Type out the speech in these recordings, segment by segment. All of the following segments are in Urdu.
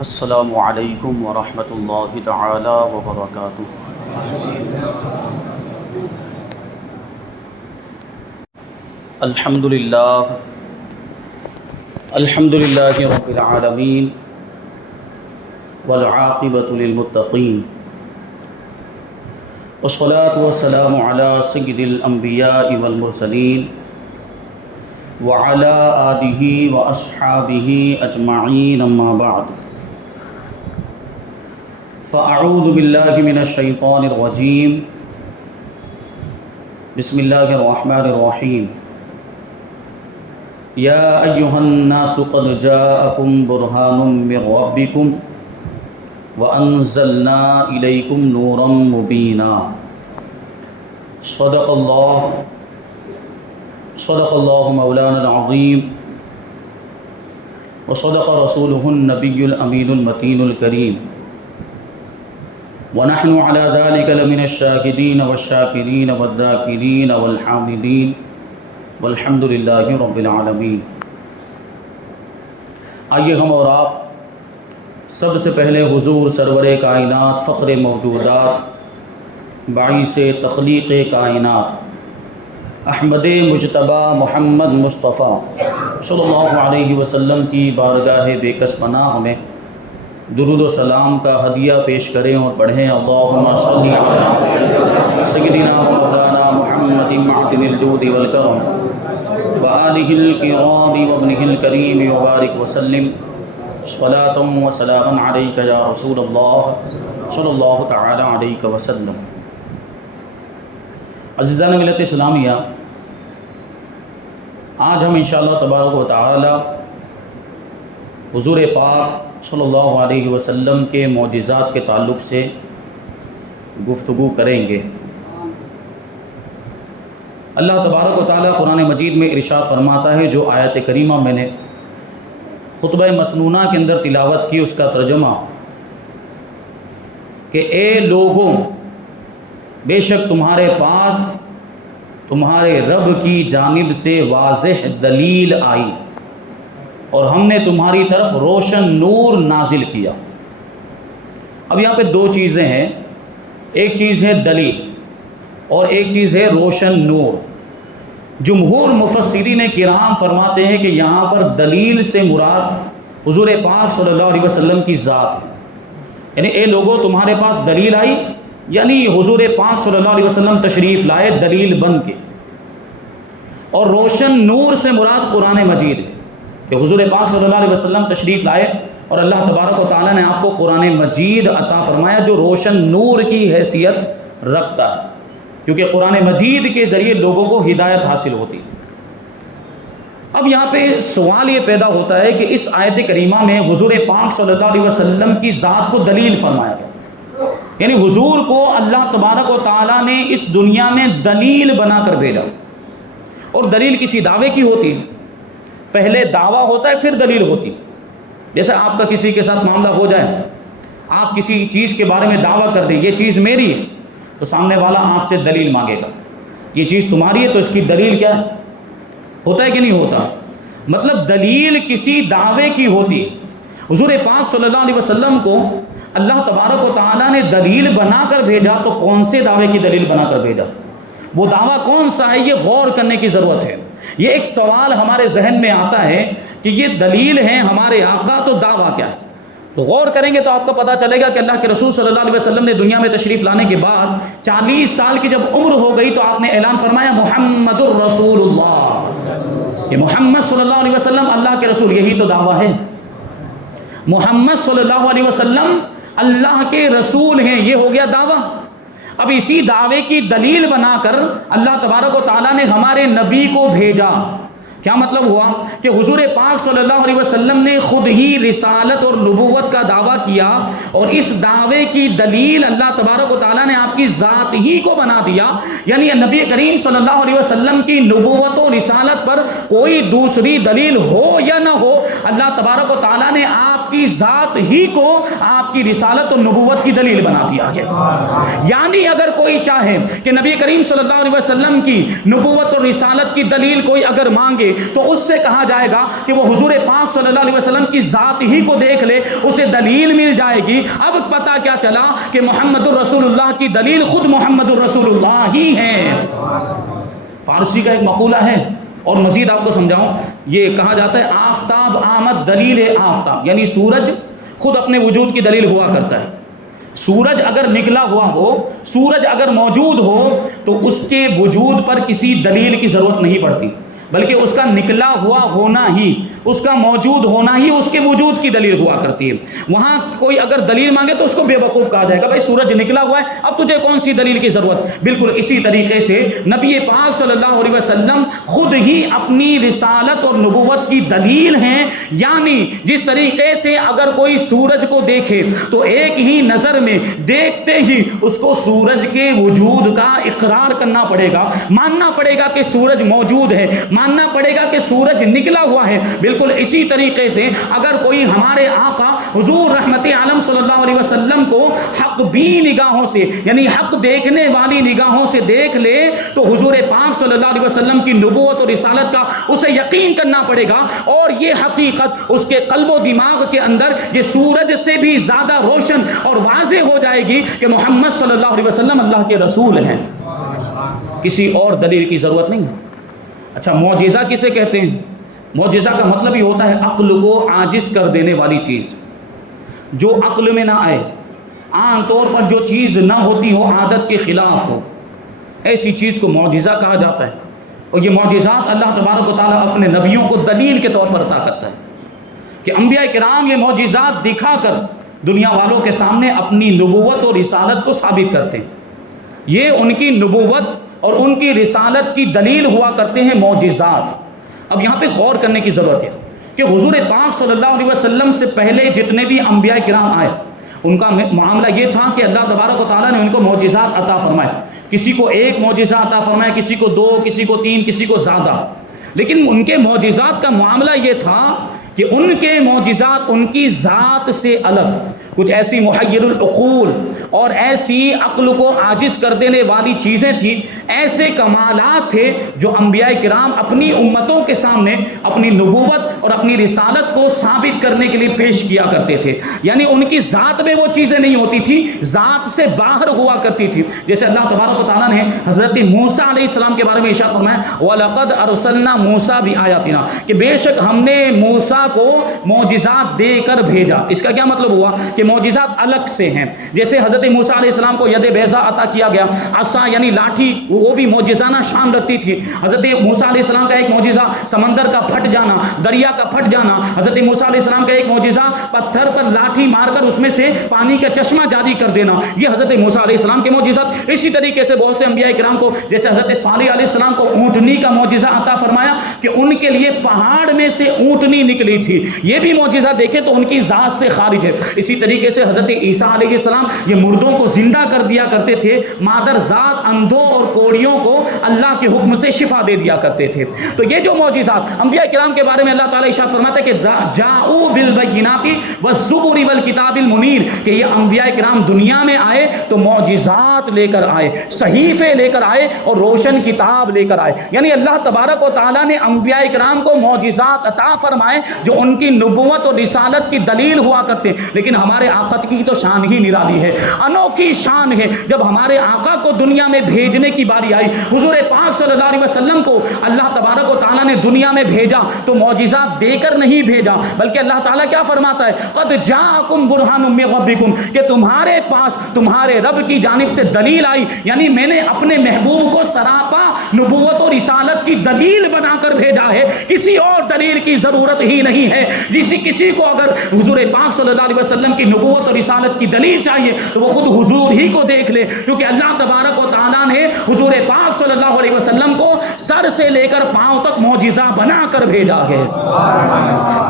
السلام علیکم ورحمۃ اللہ تعالی وبرکاتہ۔ الحمد للہ رب العالمین والعاقبۃ للمتقین والصلاة والسلام علی سید الانبیاء والمرسلین وعلی آلہ واصحابہ اجمعین، اما بعد فاعوذ باللہ من الشیطان الرجیم، بسم اللہ الرحمن الرحیم۔ یا ایہا الناس قد جاءکم برہان من ربکم وانزلنا الیکم نورا مبینا۔ صدق اللہ مولانا العظیم وصدق رسولہ النبی الامین المتین الکریم، ونحن على ذلك لمن الشاهدين والشاكرين والذاكرين والحامدين والحمد للہ رب العالمین۔ آئیے ہم اور آپ سب سے پہلے حضور سرور کائنات، فخر موجودات، باعث تخلیق کائنات، احمد مجتبیٰ محمد مصطفیٰ صلی اللہ علیہ وسلم کی بارگاہ بے کس پناہ میں درود و سلام کا ہدیہ پیش کریں اور پڑھیں۔ اللہم صلی علی سیدنا و مولانا محمد معدن الجود والکرم وآلہ الکرام وابنہ الکریم وبارک وسلم صلاۃ و سلام علیک یا رسول اللہ صلی اللہ تعالی علیہ وسلم۔ عزیزان ملت اسلامیہ، آج ہم انشاءاللہ تبارک و تعالی حضور پاک صلی اللہ علیہ وسلم کے معجزات کے تعلق سے گفتگو کریں گے۔ اللہ تبارک و تعالیٰ قرآن مجید میں ارشاد فرماتا ہے، جو آیت کریمہ میں نے خطبہ مسنونہ کے اندر تلاوت کی، اس کا ترجمہ کہ اے لوگوں، بے شک تمہارے پاس تمہارے رب کی جانب سے واضح دلیل آئی اور ہم نے تمہاری طرف روشن نور نازل کیا۔ اب یہاں پہ دو چیزیں ہیں، ایک چیز ہے دلیل اور ایک چیز ہے روشن نور۔ جمہور مفسرین کرام فرماتے ہیں کہ یہاں پر دلیل سے مراد حضور پاک صلی اللہ علیہ وسلم کی ذات ہے، یعنی اے لوگوں تمہارے پاس دلیل آئی، یعنی حضور پاک صلی اللہ علیہ وسلم تشریف لائے دلیل بن کے۔ اور روشن نور سے مراد قرآن مجید ہے کہ حضور پاک صلی اللہ علیہ وسلم تشریف لائے اور اللہ تبارک و تعالیٰ نے آپ کو قرآن مجید عطا فرمایا جو روشن نور کی حیثیت رکھتا ہے، کیونکہ قرآن مجید کے ذریعے لوگوں کو ہدایت حاصل ہوتی ہے۔ اب یہاں پہ سوال یہ پیدا ہوتا ہے کہ اس آیت کریمہ میں حضور پاک صلی اللہ علیہ وسلم کی ذات کو دلیل فرمایا گیا، یعنی حضور کو اللہ تبارک و تعالیٰ نے اس دنیا میں دلیل بنا کر بھیجا۔ اور دلیل کسی دعوے کی ہوتی ہے، پہلے دعویٰ ہوتا ہے پھر دلیل ہوتی ہے۔ جیسے آپ کا کسی کے ساتھ معاملہ ہو جائے، آپ کسی چیز کے بارے میں دعویٰ کر دیں یہ چیز میری ہے، تو سامنے والا آپ سے دلیل مانگے گا، یہ چیز تمہاری ہے تو اس کی دلیل کیا ہے؟ ہوتا ہے کہ نہیں ہوتا؟ مطلب دلیل کسی دعوے کی ہوتی ہے۔ حضور پاک صلی اللہ علیہ وسلم کو اللہ تبارک و تعالیٰ نے دلیل بنا کر بھیجا، تو کون سے دعوے کی دلیل بنا کر بھیجا؟ وہ دعویٰ کون سا ہے؟ یہ غور کرنے کی ضرورت ہے۔ یہ ایک سوال ہمارے ذہن میں آتا ہے کہ یہ دلیل ہیں ہمارے آقا، تو دعویٰ کیا ہے؟ تو غور کریں گے تو آپ کو پتہ چلے گا کہ اللہ کے رسول صلی اللہ علیہ وسلم نے دنیا میں تشریف لانے کے بعد 40 سال کی جب عمر ہو گئی تو آپ نے اعلان فرمایا محمد الرسول اللہ، کہ محمد صلی اللہ علیہ وسلم اللہ کے رسول، یہی تو دعویٰ ہے۔ محمد صلی اللہ علیہ وسلم اللہ کے رسول ہیں، یہ ہو گیا دعویٰ۔ اب اسی دعوے کی دلیل بنا کر اللہ تبارک و تعالیٰ نے ہمارے نبی کو بھیجا۔ کیا مطلب ہوا کہ حضور پاک صلی اللہ علیہ وسلم نے خود ہی رسالت اور نبوت کا دعویٰ کیا، اور اس دعوے کی دلیل اللہ تبارک و تعالیٰ نے آپ کی ذات ہی کو بنا دیا، یعنی نبی کریم صلی اللہ علیہ وسلم کی نبوت و رسالت پر کوئی دوسری دلیل ہو یا نہ ہو، اللہ تبارک و تعالیٰ نے آپ کی ذات ہی کو آپ کی رسالت اور نبوت کی دلیل بنا دیا گیا۔ یعنی اگر کوئی چاہے کہ نبی کریم صلی اللہ علیہ وسلم کی نبوت اور رسالت کی دلیل کوئی اگر مانگے تو اس سے کہا جائے گا کہ وہ حضور پاک صلی اللہ علیہ وسلم کی ذات ہی کو دیکھ لے، اسے دلیل مل جائے گی۔ اب پتہ کیا چلا کہ محمد الرسول اللہ کی دلیل خود محمد الرسول اللہ ہی ہے۔ فارسی کا ایک مقولہ ہے اور مزید آپ کو سمجھاؤں، یہ کہا جاتا ہے آفتاب آمد دلیل آفتاب، یعنی سورج خود اپنے وجود کی دلیل ہوا کرتا ہے۔ سورج اگر نکلا ہوا ہو، سورج اگر موجود ہو تو اس کے وجود پر کسی دلیل کی ضرورت نہیں پڑتی، بلکہ اس کا نکلا ہوا ہونا ہی، اس کا موجود ہونا ہی اس کے وجود کی دلیل ہوا کرتی ہے۔ وہاں کوئی اگر دلیل مانگے تو اس کو بے وقوف کہا جائے گا، بھائی سورج نکلا ہوا ہے، اب تجھے کون سی دلیل کی ضرورت؟ بالکل اسی طریقے سے نبی پاک صلی اللہ علیہ وسلم خود ہی اپنی رسالت اور نبوت کی دلیل ہیں۔ یعنی جس طریقے سے اگر کوئی سورج کو دیکھے تو ایک ہی نظر میں دیکھتے ہی اس کو سورج کے وجود کا اقرار کرنا پڑے گا، ماننا پڑے گا کہ سورج موجود ہے، ماننا پڑے گا کہ سورج نکلا ہوا ہے۔ بالکل اسی طریقے سے اگر کوئی ہمارے آقا حضور رحمت عالم صلی اللہ علیہ وسلم کو حق بی نگاہوں سے، یعنی حق دیکھنے والی نگاہوں سے دیکھ لے تو حضور پاک صلی اللہ علیہ وسلم کی نبوت اور رسالت کا اسے یقین کرنا پڑے گا، اور یہ حقیقت اس کے قلب و دماغ کے اندر یہ سورج سے بھی زیادہ روشن اور واضح ہو جائے گی کہ محمد صلی اللہ علیہ وسلم اللہ کے رسول ہیں، کسی اور دلیل کی ضرورت نہیں۔ اچھا، معجزہ کسے کہتے ہیں؟ معجزہ کا مطلب یہ ہوتا ہے عقل کو عاجز کر دینے والی چیز، جو عقل میں نہ آئے، عام طور پر جو چیز نہ ہوتی ہو، عادت کے خلاف ہو، ایسی چیز کو معجزہ کہا جاتا ہے۔ اور یہ معجزات اللہ تبارک و تعالیٰ اپنے نبیوں کو دلیل کے طور پر عطا کرتا ہے کہ انبیاء کرام یہ معجزات دکھا کر دنیا والوں کے سامنے اپنی نبوت اور رسالت کو ثابت کرتے ہیں۔ یہ ان کی نبوت اور ان کی رسالت کی دلیل ہوا کرتے ہیں معجزات۔ اب یہاں پہ غور کرنے کی ضرورت ہے کہ حضور پاک صلی اللہ علیہ وسلم سے پہلے جتنے بھی انبیاء کرام آئے ان کا معاملہ یہ تھا کہ اللہ تبارک و تعالیٰ نے ان کو معجزات عطا فرمائے، کسی کو ایک معجزہ عطا فرمائے، کسی کو 2، کسی کو 3، کسی کو زیادہ، لیکن ان کے معجزات کا معاملہ یہ تھا کہ ان کے معجزات ان کی ذات سے الگ کچھ ایسی محیر العقول اور ایسی عقل کو عاجز کر دینے والی چیزیں تھیں، ایسے کمالات تھے جو انبیاء کرام اپنی امتوں کے سامنے اپنی نبوت اور اپنی رسالت کو ثابت کرنے کے لیے پیش کیا کرتے تھے۔ یعنی ان کی ذات میں وہ چیزیں نہیں ہوتی تھی، ذات سے باہر ہوا کرتی تھی۔ جیسے اللہ تبارک و تعالیٰ نے حضرت موسیٰ علیہ السلام کے بارے میں ارشاد فرمایا وَلَقَدْ أَرْسَلْنَا مُوسَىٰ بِآيَاتِنَا، کہ بے شک ہم نے موسیٰ کو معجزات دے کر بھیجا۔ اس کا کیا مطلب ہوا کہ معجزات الگ سے ہیں۔ جیسے حضرت موسیٰ علیہ السلام کو ید بیضا عطا کیا گیا، عصا یعنی لاٹھی، وہ بھی معجزانہ شان رکھتی تھی۔ حضرت موسیٰ علیہ السلام کا ایک معجزہ سمندر کا پھٹ جانا، دریا کا پھٹ جانا۔ حضرت موسیٰ علیہ السلام کا ایک معجزہ پتھر پر لاٹھی مار کر اس میں سے پانی کا چشمہ جاری کر دینا، یہ حضرت موسیٰ علیہ السلام کے معجزات۔ اسی طریقے سے بہت سے انبیاء کرام کو، جیسے حضرت صالح علیہ السلام کو اونٹنی کا معجزہ عطا فرمایا کہ ان کے لیے پہاڑ میں سے اونٹنی نکلی تھی، یہ بھی معجزہ دیکھیں تو ان کی ذات سے خارج ہے۔ اسی طریقے سے حضرت عیسیٰ علیہ السلام یہ مردوں کو زندہ کر دیا کرتے تھے، مادر ذات اندھوں اور کوڑیوں کو اللہ کے حکم سے شفا دے دیا کرتے تھے۔ تو یہ جو معجزات انبیاء کرام کے بارے میں اللہ تعالیٰ ارشاد فرماتا ہے کہ جاؤ بالبینات والزبر والکتاب المنیر، کہ یہ انبیاء کرام دنیا میں آئے تو معجزات لے کر آئے، صحیفے لے کر آئے اور روشن کتاب لے کر آئے۔ یعنی اللہ تبارک و تعالیٰ نے انبیاء کرام کو معجزات عطا فرمائے جو ان کی نبوت اور رسالت کی دلیل ہوا کرتے ہیں۔ لیکن ہمارے آقا کی تو شان ہی نرالی ہے، انوکھی شان ہے۔ جب ہمارے آقا کو دنیا میں بھیجنے کی باری آئی، حضور پاک صلی اللہ علیہ وسلم کو اللہ تبارک و تعالیٰ نے دنیا میں بھیجا تو معجزات دے کر نہیں بھیجا، بلکہ اللہ تعالیٰ کیا فرماتا ہے قد جاءکم برہان من ربکم، کہ تمہارے پاس تمہارے رب کی جانب سے دلیل آئی۔ یعنی میں نے اپنے محبوب کو سراپا نبوت اور رسالت کی دلیل بنا کر بھیجا ہے، کسی اور دلیل کی ضرورت ہی نہیں ہے۔ کسی کو اگر حضور پاک صلی اللہ علیہ وسلم کی نبوت اور رسالت کی دلیل چاہیے تو وہ خود حضور ہی کو دیکھ لے، کیونکہ اللہ تبارک و تعالیٰ نے حضور پاک صلی اللہ علیہ وسلم کو سر سے لے کر پاؤں تک معجزہ بنا کر بھیجا ہے۔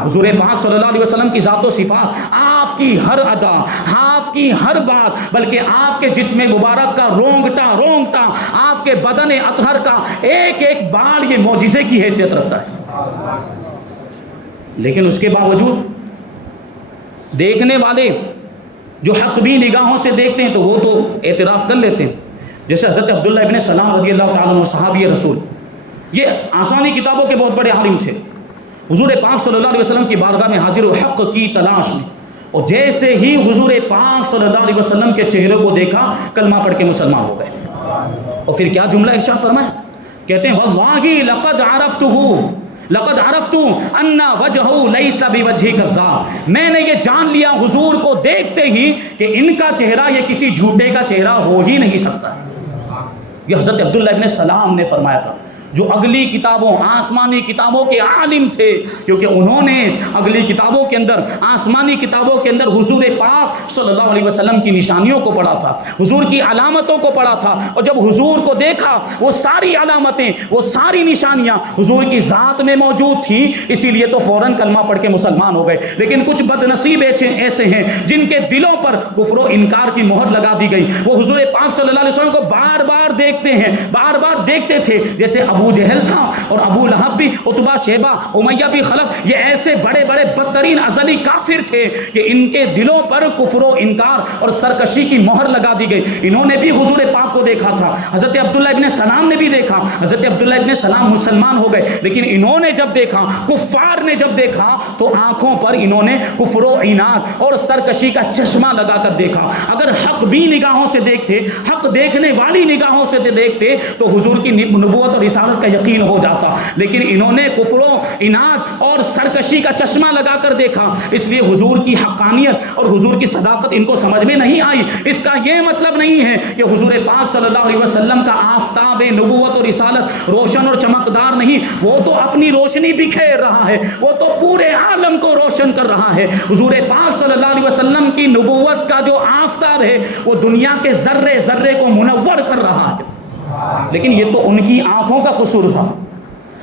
حضور پاک صلی اللہ علیہ وسلم کی ذات و صفات، آپ کی ہر ادا، آپ کی ہر بات، بلکہ آپ کے جسم مبارک کا رونگٹا رونگٹا، آپ کے بدن اطہر کا ایک ایک بال یہ معجزے کی حیثیت رکھتا ہے۔ لیکن اس کے باوجود دیکھنے والے جو حق بھی نگاہوں سے دیکھتے ہیں تو وہ تو اعتراف کر لیتے ہیں، جیسے حضرت عبداللہ ابن سلام رضی اللہ تعالیٰ عنہ صحابی رسول، یہ آسانی کتابوں کے بہت بڑے عالم تھے، حضور پاک صلی اللہ علیہ وسلم کی بارگاہ میں حاضر و حق کی تلاش میں، اور جیسے ہی حضور پاک صلی اللہ علیہ وسلم کے چہرے کو دیکھا کلمہ پڑھ کے مسلمان ہو گئے۔ اور پھر کیا جملہ ارشاد فرمایا، کہتے ہیں واللہ لقد عرفت ان وجهه ليس بوجه كذاب، میں نے یہ جان لیا حضور کو دیکھتے ہی کہ ان کا چہرہ یہ کسی جھوٹے کا چہرہ ہو ہی نہیں سکتا۔ یہ حضرت عبداللہ ابن سلام نے فرمایا تھا، جو اگلی کتابوں آسمانی کتابوں کے عالم تھے، کیونکہ انہوں نے اگلی کتابوں کے اندر آسمانی کتابوں کے اندر حضور پاک صلی اللہ علیہ وسلم کی نشانیوں کو پڑھا تھا، حضور کی علامتوں کو پڑھا تھا، اور جب حضور کو دیکھا وہ ساری علامتیں وہ ساری نشانیاں حضور کی ذات میں موجود تھی، اسی لیے تو فوراً کلمہ پڑھ کے مسلمان ہو گئے۔ لیکن کچھ بد نصیب ایسے ہیں جن کے دلوں پر کفر و انکار کی مہر لگا دی گئی، وہ حضور پاک صلی اللہ علیہ وسلم کو بار بار دیکھتے ہیں، بار بار دیکھتے تھے، جیسے ابو جہل تھا اور ابو لہب بھی، عتبہ شیبہ امیہ بھی خلف، یہ ایسے بڑے بڑے بدترین ازلی کافر تھے کہ ان کے دلوں پر کفر و انکار اور سرکشی کی مہر لگا دی گئی۔ انہوں نے بھی حضور پاک کو دیکھا تھا، حضرت عبداللہ ابن سلام نے بھی دیکھا، حضرت عبداللہ ابن سلام مسلمان ہو گئے، لیکن انہوں نے جب دیکھا، کفار نے جب دیکھا تو آنکھوں پر انہوں نے کفر و عناد اور سرکشی کا چشمہ لگا کر دیکھا۔ اگر حق بھی نگاہوں سے دیکھتے، حق دیکھنے والی نگاہوں سے دیکھتے تو حضور کی نبوت اور رسالت کا یقین ہو جاتا، لیکن انہوں نے کفر و عناد اور سرکشی کا چشمہ لگا کر دیکھا، اس لیے حضور کی حقانیت اور حضور کی صداقت ان کو سمجھ میں نہیں آئی۔ اس کا یہ مطلب نہیں ہے کہ حضور پاک صلی اللہ علیہ وسلم کا آفتاب نبوت اور رسالت روشن اور چمکدار نہیں، وہ تو اپنی روشنی بکھیر رہا ہے، وہ تو پورے عالم کو روشن کر رہا ہے۔ حضور پاک صلی اللہ علیہ وسلم کی نبوت کا جو آفتاب ہے وہ دنیا کے ذرے ذرے کو منور کر رہا ہے، لیکن یہ تو ان کی آنکھوں کا قصور تھا،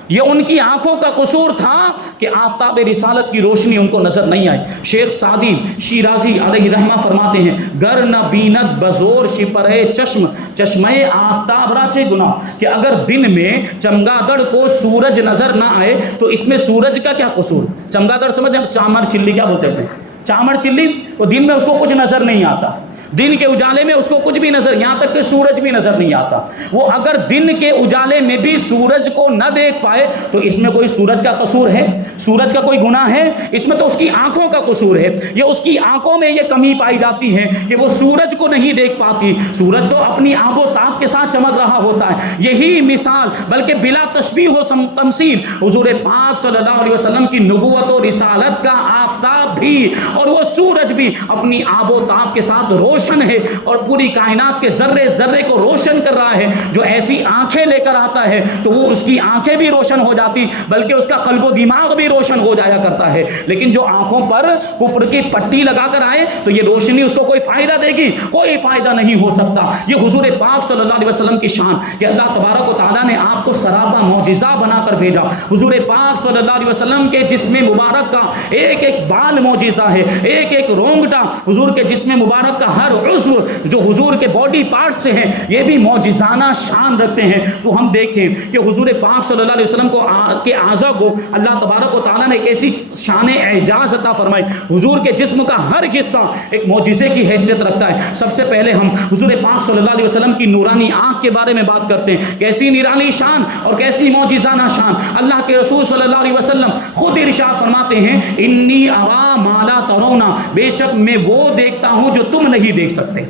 یہ ان کی آنکھوں کا قصور تھا کہ آفتاب رسالت کی روشنی ان کو نظر نہیں آئی۔ شیخ سعدی شیرازی علیہ رحمہ فرماتے ہیں، گر نہ بینت بزور شپرے چشم چشمے آفتاب راچے گناہ، کہ اگر دن میں چمگادڑ کو سورج نظر نہ آئے تو اس میں سورج کا کیا قصور؟ چمگادڑ سمجھیں، چامر چلی کیا بولتے تھے، چامر چلی، تو دن میں اس کو کچھ نظر نہیں آتا، دن کے اجالے میں اس کو کچھ بھی نظر، یہاں تک کہ سورج بھی نظر نہیں آتا۔ وہ اگر دن کے اجالے میں بھی سورج کو نہ دیکھ پائے تو اس میں کوئی سورج کا قصور ہے؟ سورج کا کوئی گناہ ہے؟ اس میں تو اس کی آنکھوں کا قصور ہے۔ یہ اس کی آنکھوں میں یہ کمی پائی جاتی ہے کہ وہ سورج کو نہیں دیکھ پاتی۔ سورج تو اپنی آب و تاب کے ساتھ چمک رہا ہوتا ہے۔ یہی مثال، بلکہ بلا تشبیہ و تمثیل، حضور پاک صلی اللہ علیہ وسلم کی نبوت و رسالت کا آفتاب بھی اور وہ سورج بھی اپنی آب و تاب کے ساتھ روشن ہے اور پوری کائنات کے ذرے ذرے کو روشن کر رہا ہے۔ جو ایسی آنکھیں لے کر آتا ہے تو وہ اس کی آنکھیں بھی روشن ہو جاتی، بلکہ اس کا قلب و دماغ بھی روشن ہو جایا کرتا ہے۔ لیکن جو آنکھوں پر کفر کی پٹی لگا کر آئے تو یہ روشنی اس کو کوئی فائدہ دے گی؟ کوئی فائدہ نہیں ہو سکتا۔ یہ حضور پاک صلی اللہ علیہ وسلم کی شان کہ اللہ تبارک و تعالیٰ نے آپ کو سراپا معجزہ بنا کر بھیجا۔ حضور پاک صلی اللہ علیہ وسلم کے جسم مبارک کا ایک ایک بال معجزہ ہے، ایک ایک رونگٹا حضور کے جسم مبارک کا ہر عضو جو حضور کے باڈی پارٹ سے ہیں یہ بھی معجزانہ شان رکھتے ہیں۔ تو ہم دیکھیں کہ حضور پاک صلی اللہ علیہ وسلم کو کے اعضاء کو اللہ تبارک و تعالیٰ نے ایک ایسی شان اعجاز عطا فرمائی۔ حضور کے جسم کا ہر حصہ ایک معجزے کی حیثیت رکھتا ہے۔ سب سے پہلے ہم حضور پاک صلی اللہ علیہ وسلم کی نورانی آنکھ کے بارے میں بات کرتے ہیں۔ کیسی نورانی شان اور کیسی معجزانہ شان! اللہ کے رسول صلی اللہ علیہ وسلم خود ارشاد فرماتے ہیں، انی ارا ما لا ترون، بے شک میں وہ دیکھتا ہوں جو تم نہیں دیکھ سکتے۔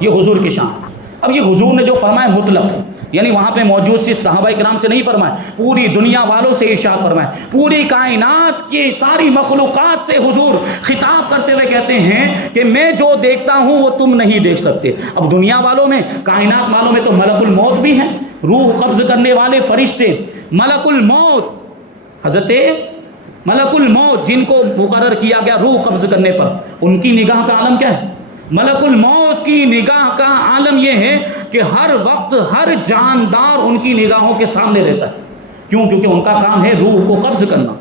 یہ حضور کی شان۔ اب یہ حضور نے جو فرمایا مطلق، یعنی وہاں پہ موجود صرف صحابہ کرام سے نہیں فرمایا، پوری دنیا والوں سے ارشاد فرمایا، پوری کائنات کی ساری مخلوقات سے حضور خطاب کرتے ہوئے کہتے ہیں کہ میں جو دیکھتا ہوں وہ تم نہیں دیکھ سکتے۔ اب دنیا والوں میں، کائنات والوں میں تو ملک الموت بھی ہیں، روح قبض کرنے والے فرشتے، ملک الموت، حضرت ملک الموت جن کو مقرر کیا گیا روح قبض کرنے پر، ان کی نگاہ کا عالم کیا ہے؟ ملک الموت کی نگاہ کا عالم یہ ہے کہ ہر وقت ہر جاندار ان کی نگاہوں کے سامنے رہتا ہے۔ کیوں؟ کیونکہ ان کا کام ہے روح کو قبض کرنا۔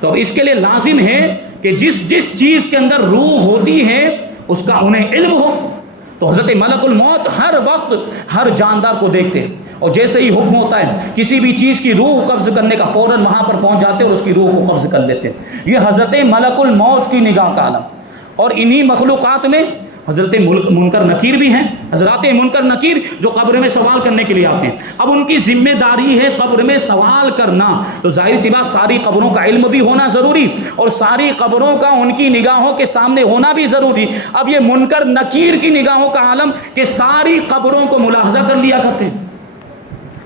تو اب اس کے لیے لازم ہے کہ جس چیز کے اندر روح ہوتی ہے اس کا انہیں علم ہو۔ تو تو حضرت ملک الموت ہر وقت ہر جاندار کو دیکھتے ہیں، اور جیسے ہی حکم ہوتا ہے کسی بھی چیز کی روح قبض کرنے کا، فوراً وہاں پر پہنچ جاتے ہیں اور اس کی روح کو قبض کر لیتے ہیں۔ یہ حضرت ملک الموت کی نگاہ کا عالم۔ اور انہی مخلوقات میں حضرت منکر نکیر بھی ہیں، حضرات منکر نکیر جو قبر میں سوال کرنے کے لیے آتے ہیں۔ اب ان کی ذمہ داری ہے قبر میں سوال کرنا، تو ظاہر سی بات ساری قبروں کا علم بھی ہونا ضروری، اور ساری قبروں کا ان کی نگاہوں کے سامنے ہونا بھی ضروری۔ اب یہ منکر نکیر کی نگاہوں کا عالم کہ ساری قبروں کو ملاحظہ کر لیا کرتے ہیں۔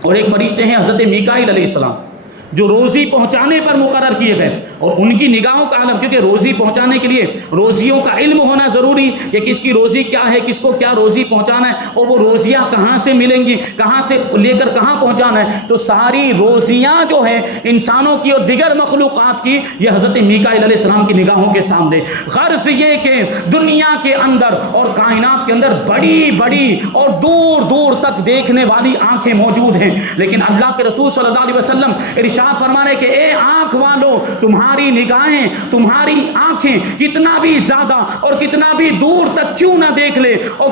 اور ایک فرشتے ہیں حضرت میکائیل علیہ السلام جو روزی پہنچانے پر مقرر کیے گئے، اور ان کی نگاہوں کا عالم، کیونکہ روزی پہنچانے کے لیے روزیوں کا علم ہونا ضروری کہ کس کی روزی کیا ہے، کس کو کیا روزی پہنچانا ہے، اور وہ روزیاں کہاں سے ملیں گی، کہاں سے لے کر کہاں پہنچانا ہے۔ تو ساری روزیاں جو ہیں انسانوں کی اور دیگر مخلوقات کی، یہ حضرت میکائیل علیہ السلام کی نگاہوں کے سامنے۔ غرض یہ کہ دنیا کے اندر اور کائنات کے اندر بڑی بڑی اور دور دور تک دیکھنے والی آنکھیں موجود ہیں، لیکن اللہ کے رسول صلی اللہ علیہ وسلم ارشاد فرمانے کہ اے آنکھ والو، تمہاری نگاہیں، تمہاری آنکھیں کتنا بھی زیادہ اور کتنا بھی دور تک کیوں نہ دیکھ لے، اور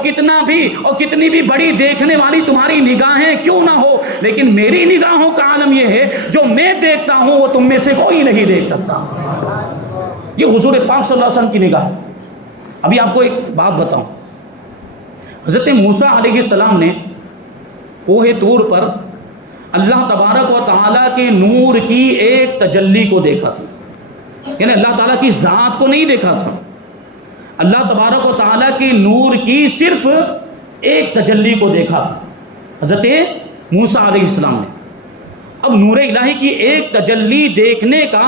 کتنی بھی بڑی دیکھنے والی تمہاری نگاہیں کیوں نہ ہو، لیکن میری نگاہوں کا عالم یہ ہے جو میں دیکھتا ہوں وہ تم میں سے کوئی نہیں دیکھ سکتا۔ یہ حضور پاک صلی اللہ علیہ وسلم کی نگاہ۔ ابھی آپ کو ایک بات بتاؤں، حضرت موسیٰ علیہ السلام نے کوہ طور پر اللہ تبارک و تعالیٰ کے نور کی ایک تجلی کو دیکھا تھا، یعنی اللہ تعالیٰ کی ذات کو نہیں دیکھا تھا، اللہ تبارک و تعالیٰ کے نور کی صرف ایک تجلی کو دیکھا تھا حضرت موسیٰ علیہ السلام نے۔ اب نور الہی کی ایک تجلی دیکھنے کا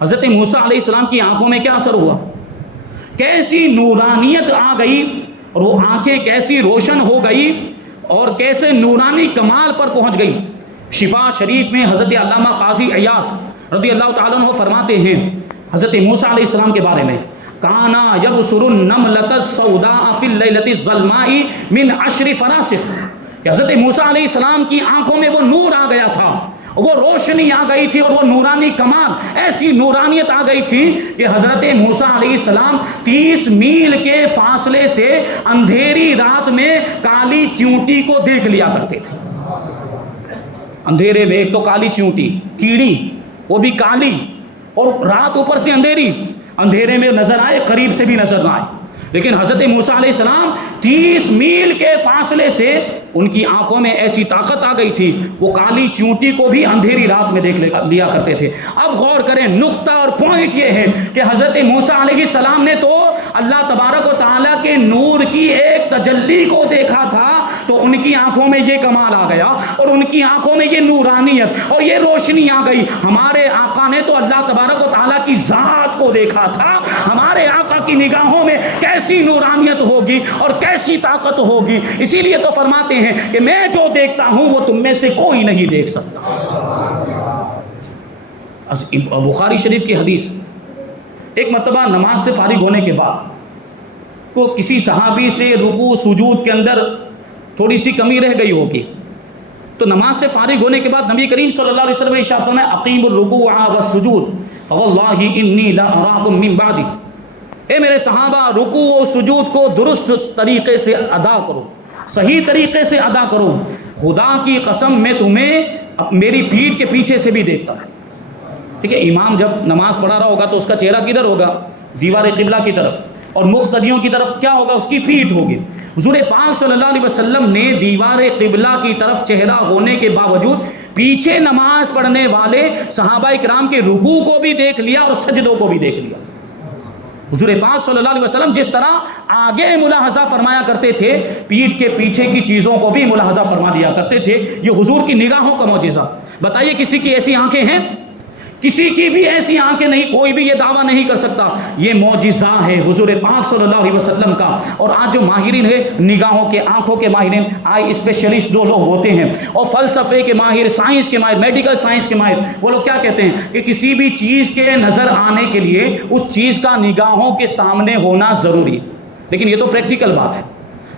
حضرت موسیٰ علیہ السلام کی آنکھوں میں کیا اثر ہوا، کیسی نورانیت آ گئی، اور وہ آنکھیں کیسی روشن ہو گئی اور کیسے نورانی کمال پر پہنچ گئی۔ شفا شریف میں حضرت علامہ قاضی عیاض رضی اللہ تعالیٰ عنہ فرماتے ہیں حضرت موسیٰ علیہ السلام کے بارے میں، کانا یبصر النملۃ السوداء فی اللیلۃ الظلماء من 10 فراسخ، کہ حضرت موسیٰ علیہ السلام کی آنکھوں میں وہ نور آ گیا تھا، وہ روشنی آ گئی تھی، اور وہ نورانی کمال، ایسی نورانیت آ گئی تھی کہ حضرت موسیٰ علیہ السلام 30 میل کے فاصلے سے اندھیری رات میں کالی چیونٹی کو دیکھ لیا کرتے تھے۔ اندھیرے میں ایک تو کالی چیونٹی، کیڑی، وہ بھی کالی، اور رات اوپر سے اندھیری، اندھیرے میں نظر آئے، قریب سے بھی نظر نہ آئے، لیکن حضرت موسیٰ علیہ السلام 30 میل کے فاصلے سے ان کی آنکھوں میں ایسی طاقت آ گئی تھی، وہ کالی چیونٹی کو بھی اندھیری رات میں دیکھ لیا کرتے تھے۔ اب غور کریں، نقطہ اور پوائنٹ یہ ہے کہ حضرت موسیٰ علیہ السلام نے تو اللہ تبارک و تعالیٰ کے نور کی ایک تجلی کو دیکھا تھا، تو ان کی آنکھوں میں یہ کمال آ گیا، اور ان کی آنکھوں میں یہ نورانیت اور یہ روشنی آ گئی۔ ہمارے آقا نے تو اللہ تبارک و تعالیٰ کی ذات کو دیکھا تھا، ہمارے آقا کی نگاہوں میں کیسی نورانیت ہوگی اور کیسی طاقت ہوگی۔ اسی لیے تو فرماتے ہیں کہ میں جو دیکھتا ہوں وہ تم میں سے کوئی نہیں دیکھ سکتا۔ بخاری شریف کی حدیث، ایک مرتبہ نماز سے فارغ ہونے کے بعد کو کسی صحابی سے رکوع سجود کے اندر تھوڑی سی کمی رہ گئی ہوگی، تو نماز سے فارغ ہونے کے بعد نبی کریم صلی اللہ علیہ وسلم نے ارشاد فرمایا اقیموا الرکوع والسجود فواللہ انی لا اراکم من بعدی، اے میرے صحابہ رکوع و سجود کو درست طریقے سے ادا کرو، صحیح طریقے سے ادا کرو، خدا کی قسم میں تمہیں میری پیٹھ کے پیچھے سے بھی دیکھتا ہوں۔ ٹھیک ہے، امام جب نماز پڑھا رہا ہوگا تو اس کا چہرہ کدھر ہوگا؟ دیوار قبلہ کی طرف، اور مقتدیوں کی طرف کیا ہوگا؟ اس کی پیٹھ ہوگی۔ حضور پاک صلی اللہ علیہ وسلم نے دیوار قبلہ کی طرف چہرہ ہونے کے باوجود پیچھے نماز پڑھنے والے صحابہ کرام کے رکوع کو بھی دیکھ لیا اور سجدوں کو بھی دیکھ لیا۔ حضور پاک صلی اللہ علیہ وسلم جس طرح آگے ملاحظہ فرمایا کرتے تھے، پیٹھ کے پیچھے کی چیزوں کو بھی ملاحظہ فرما دیا کرتے تھے۔ یہ حضور کی نگاہوں کا معجزہ۔ بتائیے کسی کی ایسی آنکھیں ہیں؟ کسی کی بھی ایسی آنکھیں نہیں، کوئی بھی یہ دعویٰ نہیں کر سکتا۔ یہ معجزہ ہے حضور پاک صلی اللہ علیہ وسلم کا۔ اور آج جو ماہرین ہے نگاہوں کے، آنکھوں کے ماہرین، آئی اسپیشلسٹ جو لوگ ہوتے ہیں، اور فلسفے کے ماہر، سائنس کے ماہر، میڈیکل سائنس کے ماہر، وہ لوگ کیا کہتے ہیں کہ کسی بھی چیز کے نظر آنے کے لیے اس چیز کا نگاہوں کے سامنے ہونا ضروری ہے۔ لیکن یہ تو پریکٹیکل بات ہے،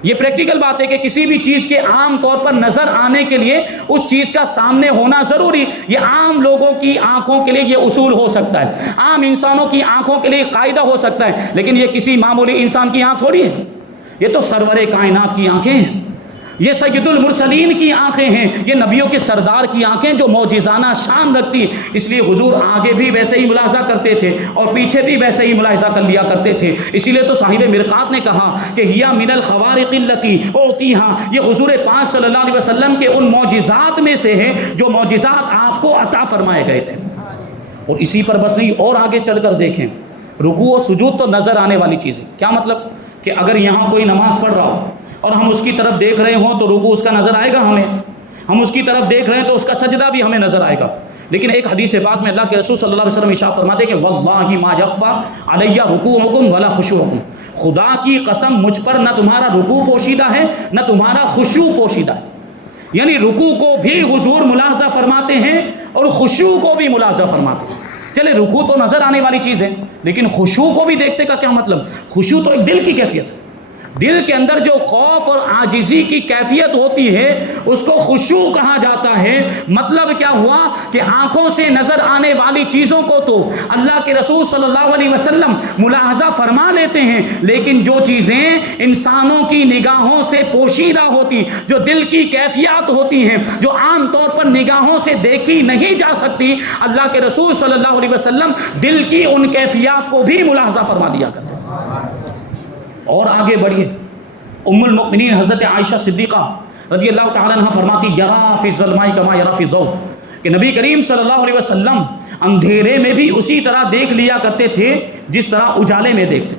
یہ پریکٹیکل بات ہے کہ کسی بھی چیز کے عام طور پر نظر آنے کے لیے اس چیز کا سامنے ہونا ضروری۔ یہ عام لوگوں کی آنکھوں کے لیے یہ اصول ہو سکتا ہے، عام انسانوں کی آنکھوں کے لیے قاعدہ ہو سکتا ہے، لیکن یہ کسی معمولی انسان کی آنکھ تھوڑی ہے۔ یہ تو سرور کائنات کی آنکھیں ہیں، یہ سید المرسلین کی آنکھیں ہیں، یہ نبیوں کے سردار کی آنکھیں جو معجزانہ شان رکھتی۔ اس لیے حضور آگے بھی ویسے ہی ملاحظہ کرتے تھے اور پیچھے بھی ویسے ہی ملاحظہ کر لیا کرتے تھے۔ اسی لیے تو صاحب مرقات نے کہا کہ ہیا من الخوارق التی اعطیہا، یہ حضور پاک صلی اللہ علیہ وسلم کے ان معجزات میں سے ہے جو معجزات آپ کو عطا فرمائے گئے تھے۔ اور اسی پر بس نہیں، اور آگے چل کر دیکھیں، رکوع و سجود تو نظر آنے والی چیز ہے۔ کیا مطلب کہ اگر یہاں کوئی نماز پڑھ رہا ہو اور ہم اس کی طرف دیکھ رہے ہوں تو رکوع اس کا نظر آئے گا ہمیں، ہم اس کی طرف دیکھ رہے ہیں تو اس کا سجدہ بھی ہمیں نظر آئے گا۔ لیکن ایک حدیث پاک میں اللہ کے رسول صلی اللہ علیہ وسلم ارشاد فرماتے ہیں کہ واللہ ما یخفی علی رکوعکم ولا خشوعکم، خدا کی قسم مجھ پر نہ تمہارا رکوع پوشیدہ ہے نہ تمہارا خشوع پوشیدہ ہے۔ یعنی رکوع کو بھی حضور ملاحظہ فرماتے ہیں اور خشوع کو بھی ملاحظہ فرماتے ہیں۔ چلے رکوع تو نظر آنے والی چیز ہے، لیکن خشوع کو بھی دیکھتے کا کیا مطلب؟ خشوع تو ایک دل کی کیفیت ہے، دل کے اندر جو خوف اور عاجزی کی کیفیت ہوتی ہے اس کو خشوع کہا جاتا ہے۔ مطلب کیا ہوا کہ آنکھوں سے نظر آنے والی چیزوں کو تو اللہ کے رسول صلی اللہ علیہ وسلم ملاحظہ فرما لیتے ہیں، لیکن جو چیزیں انسانوں کی نگاہوں سے پوشیدہ ہوتی، جو دل کی کیفیات ہوتی ہیں، جو عام طور پر نگاہوں سے دیکھی نہیں جا سکتی، اللہ کے رسول صلی اللہ علیہ وسلم دل کی ان کیفیات کو بھی ملاحظہ فرما دیا کرتے ہیں۔ اور آگے بڑھیے، ام المؤمنین حضرت عائشہ صدیقہ رضی اللہ تعالیٰ عنہ فرماتی یرا فی الظلماء کما یرا فی الضوء، کہ نبی کریم صلی اللہ علیہ وسلم اندھیرے میں بھی اسی طرح دیکھ لیا کرتے تھے جس طرح اجالے میں دیکھتے،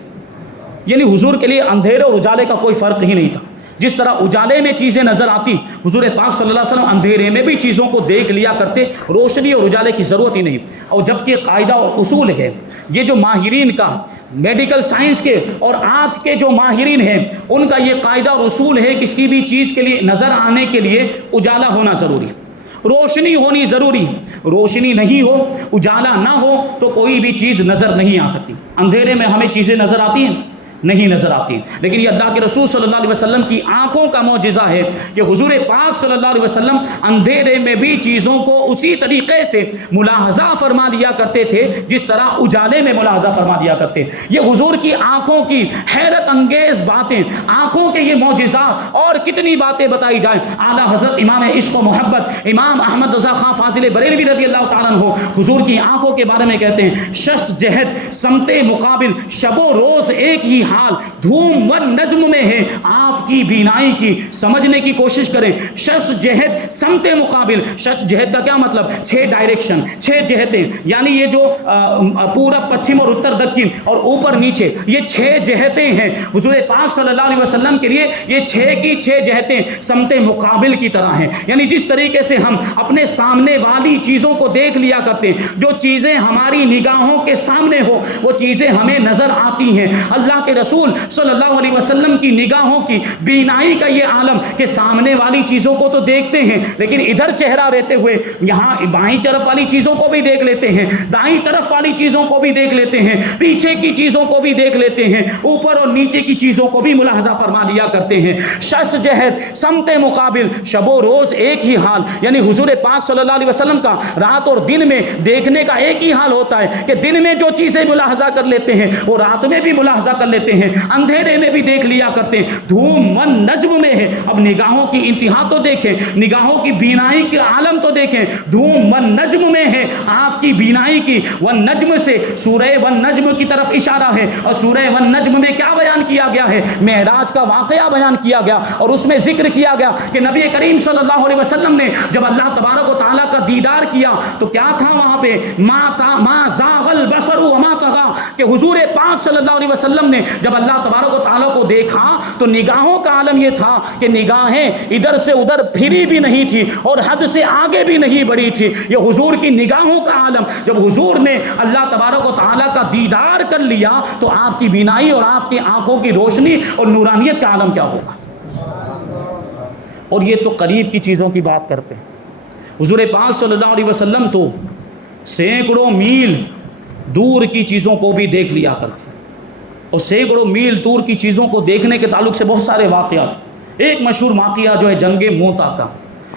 یعنی حضور کے لیے اندھیرے اور اجالے کا کوئی فرق ہی نہیں تھا۔ جس طرح اجالے میں چیزیں نظر آتی، حضور پاک صلی اللہ علیہ وسلم اندھیرے میں بھی چیزوں کو دیکھ لیا کرتے، روشنی اور اجالے کی ضرورت ہی نہیں۔ اور جبکہ قاعدہ اور اصول ہے، یہ جو ماہرین کا میڈیکل سائنس کے اور آنکھ کے جو ماہرین ہیں ان کا یہ قاعدہ اور اصول ہے، کسی کی بھی چیز کے لیے نظر آنے کے لیے اجالا ہونا ضروری، روشنی ہونی ضروری۔ روشنی نہیں ہو، اجالا نہ ہو تو کوئی بھی چیز نظر نہیں آ سکتی۔ اندھیرے میں ہمیں چیزیں نظر آتی ہیں؟ نہیں نظر آتی، لیکن یہ اللہ کے رسول صلی اللہ علیہ وسلم کی آنکھوں کا معجزہ ہے کہ حضور پاک صلی اللہ علیہ وسلم اندھیرے میں بھی چیزوں کو اسی طریقے سے ملاحظہ فرما لیا کرتے تھے جس طرح اجالے میں ملاحظہ فرما دیا کرتے۔ یہ حضور کی آنکھوں کی حیرت انگیز باتیں، آنکھوں کے یہ معجزات، اور کتنی باتیں بتائی جائیں۔ اعلیٰ حضرت امام عشق و محبت امام احمد رضا خان فاضل بریلوی رضی اللہ تعالیٰ عنہ حضور کی آنکھوں کے بارے میں کہتے ہیں شش جہد سمت مقابل، شب و روز ایک ہی حال، دھوم و نجم میں ہے آپ کی بینائی کی، سمجھنے کی کوشش کریں۔ شش جہد سمت مقابل، شش جہد کا کیا مطلب؟ 6 ڈائریکشن، 6 جہتیں، یعنی یہ جو پورب پچھم اور اتر دکن اور اوپر نیچے، یہ 6 جہتیں ہیں۔ حضور پاک صلی اللہ علیہ وسلم کے لیے یہ 6 کی 6 جہتیں سمت مقابل کی طرح ہیں، یعنی جس طریقے سے ہم اپنے سامنے والی چیزوں کو دیکھ لیا کرتے ہیں، جو چیزیں ہماری نگاہوں کے سامنے ہو وہ چیزیں ہمیں نظر آتی ہیں۔ اللہ کے رسول صلی اللہ علیہ وسلم کی نگاہوں کی بینائی کا یہ عالم کہ سامنے والی چیزوں کو تو دیکھتے ہیں لیکن ادھر چہرہ رہتے ہوئے یہاں بائیں طرف والی چیزوں کو بھی دیکھ لیتے ہیں، دائیں طرف والی چیزوں کو بھی دیکھ لیتے ہیں، پیچھے کی چیزوں کو بھی دیکھ لیتے ہیں، اوپر اور نیچے کی چیزوں کو بھی ملاحظہ فرما لیا کرتے ہیں۔ شش جہد سمت مقابل، شب و روز ایک ہی حال، یعنی حضور پاک صلی اللہ علیہ وسلم کا رات اور دن میں دیکھنے کا ایک ہی حال ہوتا ہے کہ دن میں جو چیزیں ملاحظہ کر لیتے ہیں وہ رات میں بھی ملاحظہ کر لیتے ہیں، اندھیرے میں بھی دیکھ لیا کرتے ہیں۔ دھوم و نجم میں ہے، اب نگاہوں کی انتہا تو دیکھیں، نگاہوں کی بینائی کے عالم تو دیکھیں۔ دھوم و نجم میں ہے آپ کی بینائی کی، والنجم سے سورہ والنجم کی طرف اشارہ ہے، اور سورہ والنجم میں کیا بیان کیا گیا ہے؟ معراج کا واقعہ بیان کیا گیا، اور اس میں ذکر کیا گیا کہ نبی کریم صلی اللہ علیہ وسلم نے جب اللہ تبارک و تعالیٰ کا دیدار کیا تو کیا تھا وہاں پہ؟ ما زاغ البصر وما طغى، کہ حضور پاک صلی اللہ علیہ وسلم نے جب اللہ تبارک و تعالیٰ کو دیکھا تو نگاہوں کا عالم یہ تھا کہ نگاہیں ادھر سے ادھر پھری بھی نہیں تھی اور حد سے آگے بھی نہیں بڑھی تھی۔ یہ حضور کی نگاہوں کا عالم، جب حضور نے اللہ تبارک و تعالیٰ کا دیدار کر لیا تو آپ کی بینائی اور آپ کی آنکھوں کی روشنی اور نورانیت کا عالم کیا ہوگا؟ اور یہ تو قریب کی چیزوں کی بات کرتے ہیں۔ حضور پاک صلی اللہ علیہ وسلم تو سینکڑوں میل دور کی چیزوں کو بھی دیکھ لیا کرتے، اور سینکڑوں میل دور کی چیزوں کو دیکھنے کے تعلق سے بہت سارے واقعات۔ ایک مشہور واقعہ جو ہے جنگ موتا کا،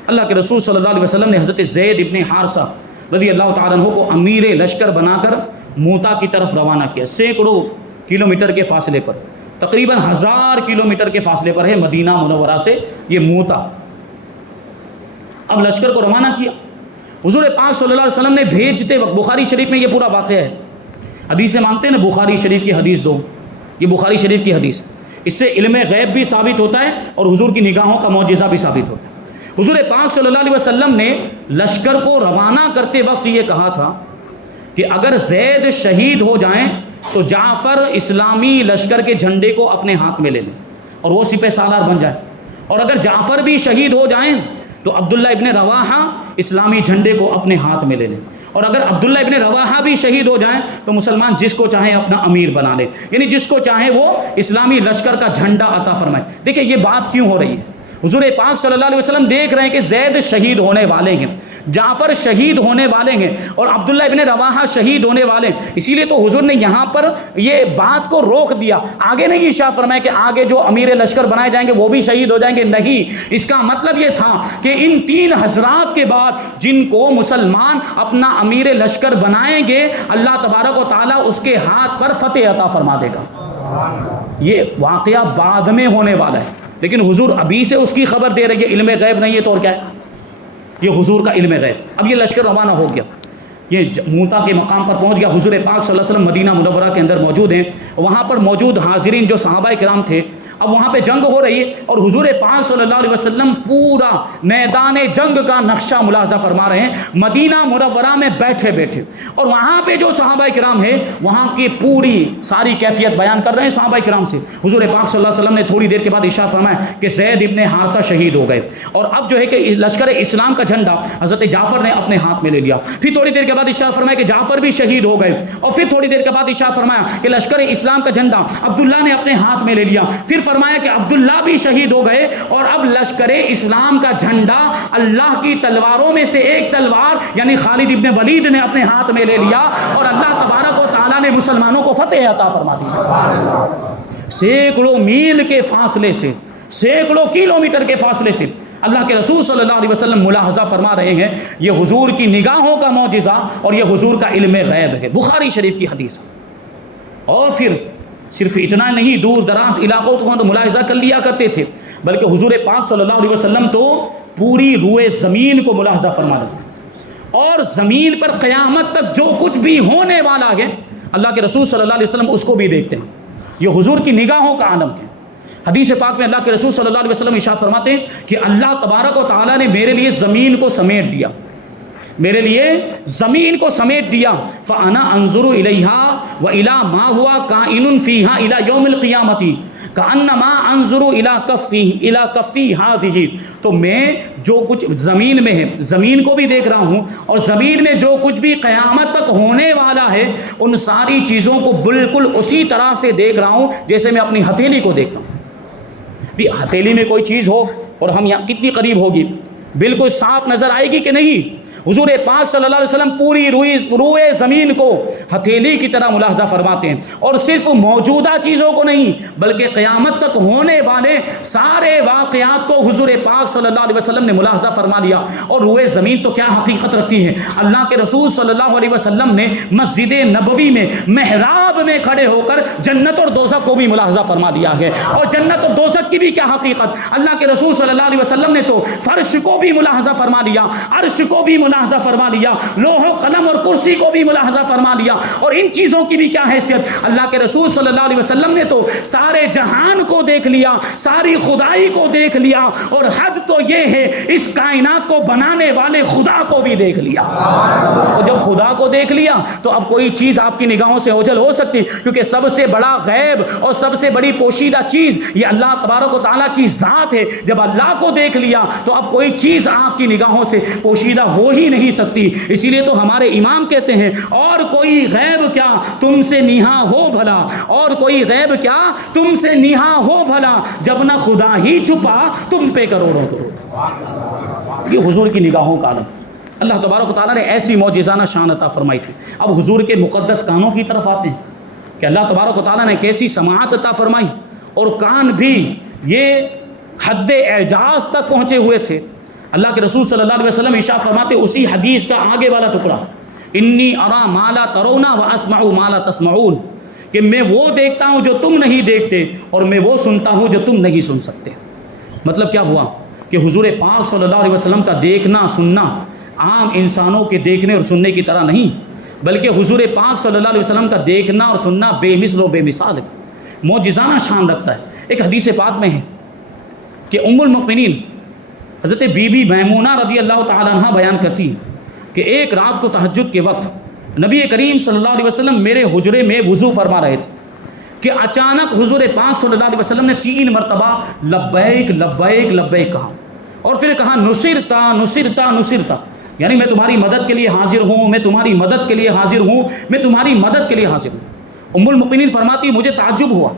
اللہ کے رسول صلی اللہ علیہ وسلم نے حضرت زید ابن حارثہ رضی اللہ تعالیٰ عنہ کو امیر لشکر بنا کر موتا کی طرف روانہ کیا، سینکڑوں کلومیٹر کے فاصلے پر، تقریباً 1000 کلومیٹر کے فاصلے پر ہے مدینہ منورہ سے یہ موتا۔ اب لشکر کو روانہ کیا، حضور پاک صلی اللہ علیہ وسلم نے بھیجتے وقت، بخاری شریف میں یہ پورا واقعہ ہے، حدیث مانتے ہیں نا، بخاری شریف کی حدیث دو، یہ بخاری شریف کی حدیث، اس سے علم غیب بھی ثابت ہوتا ہے اور حضور کی نگاہوں کا معجزہ بھی ثابت ہوتا ہے۔ حضور پاک صلی اللہ علیہ وسلم نے لشکر کو روانہ کرتے وقت یہ کہا تھا کہ اگر زید شہید ہو جائیں تو جعفر اسلامی لشکر کے جھنڈے کو اپنے ہاتھ میں لے لیں اور وہ سپہ سالار بن جائے، اور اگر جعفر بھی شہید ہو جائیں تو عبداللہ ابن رواحہ اسلامی جھنڈے کو اپنے ہاتھ میں لے لیں، اور اگر عبداللہ ابن رواحہ بھی شہید ہو جائیں تو مسلمان جس کو چاہیں اپنا امیر بنا لے، یعنی جس کو چاہیں وہ اسلامی لشکر کا جھنڈا عطا فرمائے۔ دیکھیں یہ بات کیوں ہو رہی ہے، حضور پاک صلی اللہ علیہ وسلم دیکھ رہے ہیں کہ زید شہید ہونے والے ہیں، جعفر شہید ہونے والے ہیں، اور عبداللہ ابن رواحہ شہید ہونے والے ہیں، اسی لیے تو حضور نے یہاں پر یہ بات کو روک دیا، آگے نہیں ارشاد فرمایا کہ آگے جو امیر لشکر بنائے جائیں گے وہ بھی شہید ہو جائیں گے، نہیں، اس کا مطلب یہ تھا کہ ان 3 حضرات کے بعد جن کو مسلمان اپنا امیر لشکر بنائیں گے اللہ تبارک و تعالیٰ اس کے ہاتھ پر فتح عطا فرما دے گا۔ یہ واقعہ بعد میں ہونے والا ہے، لیکن حضور ابھی سے اس کی خبر دے رہے ہیں، علم غیب نہیں ہے تو اور کیا ہے، یہ حضور کا علم غیب۔ اب یہ لشکر روانہ ہو گیا، یہ موتا کے مقام پر پہنچ گیا، حضور پاک صلی اللہ علیہ وسلم مدینہ منورہ کے اندر موجود ہیں، وہاں پر موجود حاضرین جو صحابہ کرام تھے، اب وہاں پہ جنگ ہو رہی ہے اور حضور پاک صلی اللہ علیہ وسلم پورا میدان جنگ کا نقشہ ملاحظہ فرما رہے ہیں مدینہ منورہ میں بیٹھے بیٹھے، اور وہاں پہ جو صحابہ کرام ہیں وہاں کی پوری ساری کیفیت بیان کر رہے ہیں صحابہ کرام سے۔ حضور پاک صلی اللہ علیہ وسلم نے تھوڑی دیر کے بعد ارشاد فرمایا کہ زید ابن حارثہ شہید ہو گئے، اور اب جو ہے کہ لشکر اسلام کا جھنڈا حضرت جعفر نے اپنے ہاتھ میں لے لیا۔ پھر تھوڑی دیر کے بعد ارشاد فرمایا کہ جعفر بھی شہید ہو گئے، اور پھر تھوڑی دیر کے بعد ارشاد فرمایا کہ لشکر اسلام کا جھنڈا عبداللہ نے اپنے ہاتھ میں لے لیا، پھر فرمایا کہ عبداللہ بھی شہید ہو گئے، اور اب لشکر اسلام کا جھنڈا اللہ کی تلواروں میں سے ایک تلوار یعنی خالد ابن ولید نے اپنے ہاتھ میں لے لیا، اور اللہ تبارک و تعالیٰ نے مسلمانوں کو فتح عطا فرما دی۔ سینکڑوں میل کے فاصلے سے، سینکڑوں کلومیٹر کے فاصلے سے اللہ کے رسول صلی اللہ علیہ وسلم ملاحظہ فرما رہے ہیں، یہ حضور کی نگاہوں کا معجزہ اور یہ حضور کا علم غیب ہے، بخاری شریف کی حدیث۔ اور پھر صرف اتنا نہیں، دور دراز علاقوں کو تو ملاحظہ کر لیا کرتے تھے، بلکہ حضور پاک صلی اللہ علیہ وسلم تو پوری روئے زمین کو ملاحظہ فرما رہے تھے، اور زمین پر قیامت تک جو کچھ بھی ہونے والا ہے اللہ کے رسول صلی اللہ علیہ وسلم اس کو بھی دیکھتے ہیں، یہ حضور کی نگاہوں کا عالم ہے۔ حدیث پاک میں اللہ کے رسول صلی اللہ علیہ وسلم ارشاد فرماتے ہیں کہ اللہ تبارک و تعالیٰ نے میرے لیے زمین کو سمیٹ دیا، میرے لیے زمین کو سمیٹ دیا، فَأَنَا أَنظُرُ إِلَيْهَا وَإِلَى مَا هُوَ كَائِنٌ فِيهَا إِلَى يَوْمِ الْقِيَامَةِ كَأَنَّمَا أَنظُرُ إِلَى كَفِّي هَذِهِ، تو میں جو کچھ زمین میں ہے زمین کو بھی دیکھ رہا ہوں، اور زمین میں جو کچھ بھی قیامت تک ہونے والا ہے ان ساری چیزوں کو بالکل اسی طرح سے دیکھ رہا ہوں جیسے میں اپنی ہتھیلی کو دیکھتا ہوں۔ بھی ہتھیلی میں کوئی چیز ہو اور ہم یہاں کتنی قریب ہوگی، بالکل صاف نظر آئے گی کہ نہیں؟ حضور پاک صلی اللہ علیہ وسلم پوری روئے زمین کو ہتھیلی کی طرح ملاحظہ فرماتے ہیں، اور صرف موجودہ چیزوں کو نہیں بلکہ قیامت تک ہونے والے سارے واقعات کو حضور پاک صلی اللہ علیہ وسلم نے ملاحظہ فرما لیا۔ اور روئے زمین تو کیا حقیقت رکھتی ہے، اللہ کے رسول صلی اللہ علیہ وسلم نے مسجد نبوی میں محراب میں کھڑے ہو کر جنت اور دوزخ کو بھی ملاحظہ فرما دیا ہے، اور جنت اور دوزخ کی بھی کیا حقیقت، اللہ کے رسول صلی اللہ علیہ وسلم نے تو فرش کو بھی ملاحظہ فرما لیا، عرش کو بھی ملاحظہ فرما لیا، لوح و قلم اور کرسی کو بھی ملاحظہ فرما لیا، اور ان چیزوں کی بھی کیا حیثیت، اللہ کے رسول صلی اللہ علیہ وسلم نے تو سارے جہان کو دیکھ لیا، ساری خدائی کو دیکھ لیا، اور حد تو یہ ہے اس کائنات کو بنانے والے خدا کو بھی دیکھ لیا۔ اور جب خدا کو دیکھ لیا تو اب کوئی چیز آپ کی نگاہوں سے اوجھل ہو سکتی، کیونکہ سب سے بڑا غیب اور سب سے بڑی پوشیدہ چیز یہ اللہ تبارک و تعالیٰ کی ذات ہے۔ جب اللہ کو دیکھ لیا تو اب کوئی چیز آپ کی نگاہوں سے پوشیدہ ہو ہی نہیں سکتی۔ اسی لیے تو ہمارے امام کہتے ہیں اور کوئی غیب کیا تم سے نہا ہو بھلا، اور کوئی غیب کیا تم سے نہا ہو بھلا، جب نہ خدا ہی چھپا تم پہ کروڑوں کروڑ۔ یہ حضور کی نگاہوں کا عالم، اللہ تبارک و تعالیٰ نے ایسی معجزانہ شان عطا فرمائی تھی۔ اب حضور کے مقدس کانوں کی طرف آتے ہیں کہ اللہ تبارک و تعالیٰ نے کیسی سماعت عطا فرمائی، اور کان بھی یہ حد اعجاز تک پہنچے ہوئے تھے۔ اللہ کے رسول صلی اللہ علیہ وسلم ارشاد فرماتے اسی حدیث کا آگے والا ٹکڑا، انی ارا ما لا ترون واسمع ما لا تسمعون، کہ میں وہ دیکھتا ہوں جو تم نہیں دیکھتے اور میں وہ سنتا ہوں جو تم نہیں سن سکتے۔ مطلب کیا ہوا کہ حضور پاک صلی اللہ علیہ وسلم کا دیکھنا سننا عام انسانوں کے دیکھنے اور سننے کی طرح نہیں، بلکہ حضور پاک صلی اللہ علیہ وسلم کا دیکھنا اور سننا بے مثل و بے مثال ہے، معجزانہ شان رکھتا ہے۔ ایک حدیث پاک میں ہے کہ ام المؤمنین حضرت بی بی میمونہ رضی اللہ تعالیٰ عنہ بیان کرتی کہ ایک رات کو تہجد کے وقت نبی کریم صلی اللہ علیہ وسلم میرے حجرے میں وضو فرما رہے تھے کہ اچانک حضور پاک صلی اللہ علیہ وسلم نے 3 مرتبہ لبیک لبیک لبیک کہا، اور پھر کہا نصرتا نصرتا نصرتا، یعنی میں تمہاری مدد کے لیے حاضر ہوں، میں تمہاری مدد کے لیے حاضر ہوں، میں تمہاری مدد کے لیے حاضر ہوں۔ ام المؤمنین فرماتی مجھے تعجب ہوا،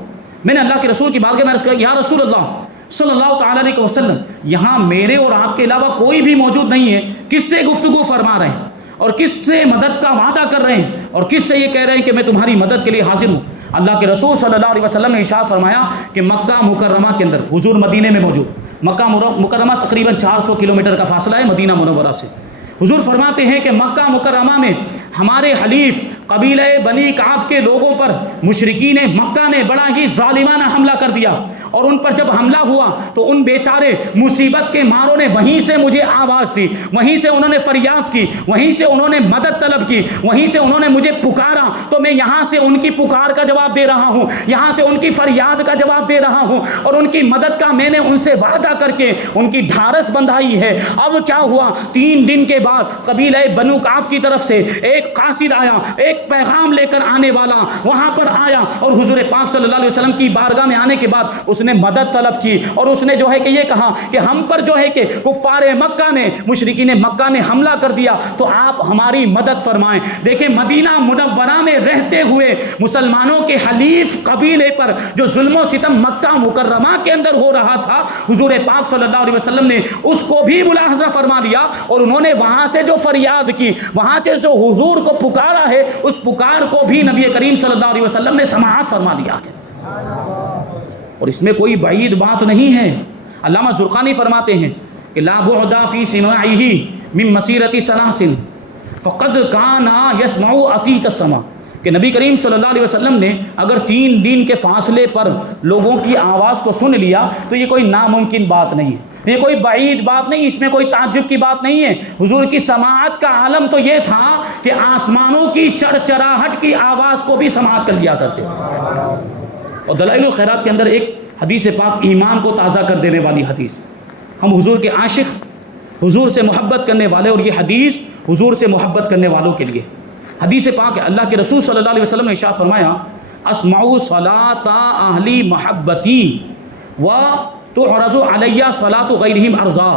میں نے اللہ کے رسول کی بارگاہ میں عرض کیا یا رسول اللہ صلی اللہ تعالیٰ علیہ وسلم، یہاں میرے اور آپ کے علاوہ کوئی بھی موجود نہیں ہے، کس سے گفتگو فرما رہے ہیں اور کس سے مدد کا وعدہ کر رہے ہیں اور کس سے یہ کہہ رہے ہیں کہ میں تمہاری مدد کے لیے حاضر ہوں؟ اللہ کے رسول صلی اللہ علیہ وسلم نے ارشاد فرمایا کہ مکہ مکرمہ کے اندر، حضور مدینے میں موجود، مکہ مکرمہ تقریباً 400 کلومیٹر کا فاصلہ ہے مدینہ منورہ سے، حضور فرماتے ہیں کہ مکہ مکرمہ میں ہمارے حلیف قبیلہ بنی کعب کے لوگوں پر مشرکین مکہ نے بڑا ہی ظالمانہ حملہ کر دیا، اور ان پر جب حملہ ہوا تو ان بیچارے مصیبت کے ماروں نے وہیں سے مجھے آواز دی، وہیں سے انہوں نے فریاد کی، وہیں سے انہوں نے مدد طلب کی، وہیں سے انہوں نے مجھے پکارا، تو میں یہاں سے ان کی پکار کا جواب دے رہا ہوں، یہاں سے ان کی فریاد کا جواب دے رہا ہوں، اور ان کی مدد کا میں نے ان سے وعدہ کر کے ان کی ڈھارس بندھائی ہے۔ اب کیا ہوا، 3 دن کے بعد قبیلہ بنو کعب کی طرف سے ایک قاصد آیا، ایک پیغام لے کر آنے والا وہاں پر آیا، اور حضور پاک صلی اللہ علیہ وسلم کی بارگاہ میں آنے کے بعد اس نے مدد طلب کی، اور اس نے جو ہے کہ یہ کہا کہ ہم پر جو ہے کہ کفار مکہ نے، مشرکین مکہ نے حملہ کر دیا، تو آپ ہماری مدد فرمائیں۔ دیکھیں مدینہ منورہ میں رہتے ہوئے مسلمانوں کے حلیف قبیلے پر جو ظلم و ستم مکہ مکرمہ کے اندر ہو رہا تھا، حضور پاک صلی اللہ علیہ وسلم نے اس کو بھی ملاحظہ فرما لیا، اور انہوں نے وہاں سے جو فریاد کی، وہاں سے جو حضور کو پکارا ہے، اس پکار کو بھی نبی کریم صلی اللہ علیہ وسلم نے سماعت فرما لیا ہے۔ اور اس میں کوئی بعید بات نہیں ہے۔ علامہ زرقانی فرماتے ہیں کہ لا بعد فی سماعہ من مسیرۃ ثلاث فقد کان یسمع عتیت السماء، کہ نبی کریم صلی اللہ علیہ وسلم نے اگر 3 دن کے فاصلے پر لوگوں کی آواز کو سن لیا تو یہ کوئی ناممکن بات نہیں ہے، یہ کوئی بعید بات نہیں، اس میں کوئی تعجب کی بات نہیں ہے۔ حضور کی سماعت کا عالم تو یہ تھا کہ آسمانوں کی چرچراہٹ کی آواز کو بھی سماعت کر لیا کرتے تھے۔ اور دلائل الخیرات کے اندر ایک حدیث پاک ایمان کو تازہ کر دینے والی حدیث، ہم حضور کے عاشق، حضور سے محبت کرنے والے، اور یہ حدیث حضور سے محبت کرنے والوں کے لیے حدیث پاک ہے۔ اللہ کے رسول صلی اللہ علیہ وسلم نے ارشاد فرمایا اسمع صلاۃ اہلی محبتی و تعرض علی صلاۃ غیرہم ارضا،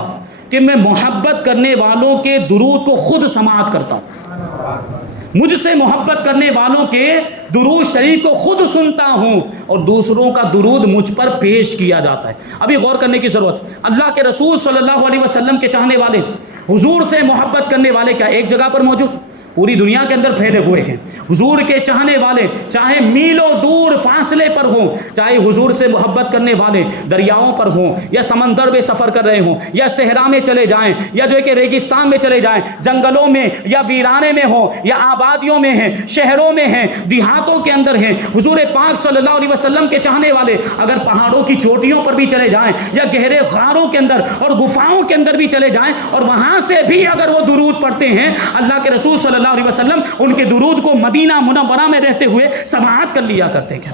کہ میں محبت کرنے والوں کے درود کو خود سماعت کرتا ہوں، مجھ سے محبت کرنے والوں کے درود شریف کو خود سنتا ہوں، اور دوسروں کا درود مجھ پر پیش کیا جاتا ہے۔ ابھی غور کرنے کی ضرورت، اللہ کے رسول صلی اللہ علیہ وسلم کے چاہنے والے، حضور سے محبت کرنے والے کیا ایک جگہ پر موجود؟ پوری دنیا کے اندر پھیلے ہوئے ہیں۔ حضور کے چاہنے والے چاہے میلوں دور فاصلے پر ہوں، چاہے حضور سے محبت کرنے والے دریاؤں پر ہوں، یا سمندر میں سفر کر رہے ہوں، یا صحرا میں چلے جائیں، یا جو ہے کہ ریگستان میں چلے جائیں، جنگلوں میں یا ویرانے میں ہوں، یا آبادیوں میں ہیں، شہروں میں ہیں، دیہاتوں کے اندر ہیں، حضور پاک صلی اللہ علیہ وسلم کے چاہنے والے اگر پہاڑوں کی چوٹیوں پر بھی چلے جائیں، یا گہرے غاروں کے اندر اور گفاؤں کے اندر بھی چلے جائیں، اور وہاں سے بھی اگر وہ درود پڑھتے ہیں، اللہ کے رسول صلی اللہ علیہ وسلم ان کے درود کو مدینہ منورہ میں رہتے ہوئے سماعت کر لیا کرتے ہیں۔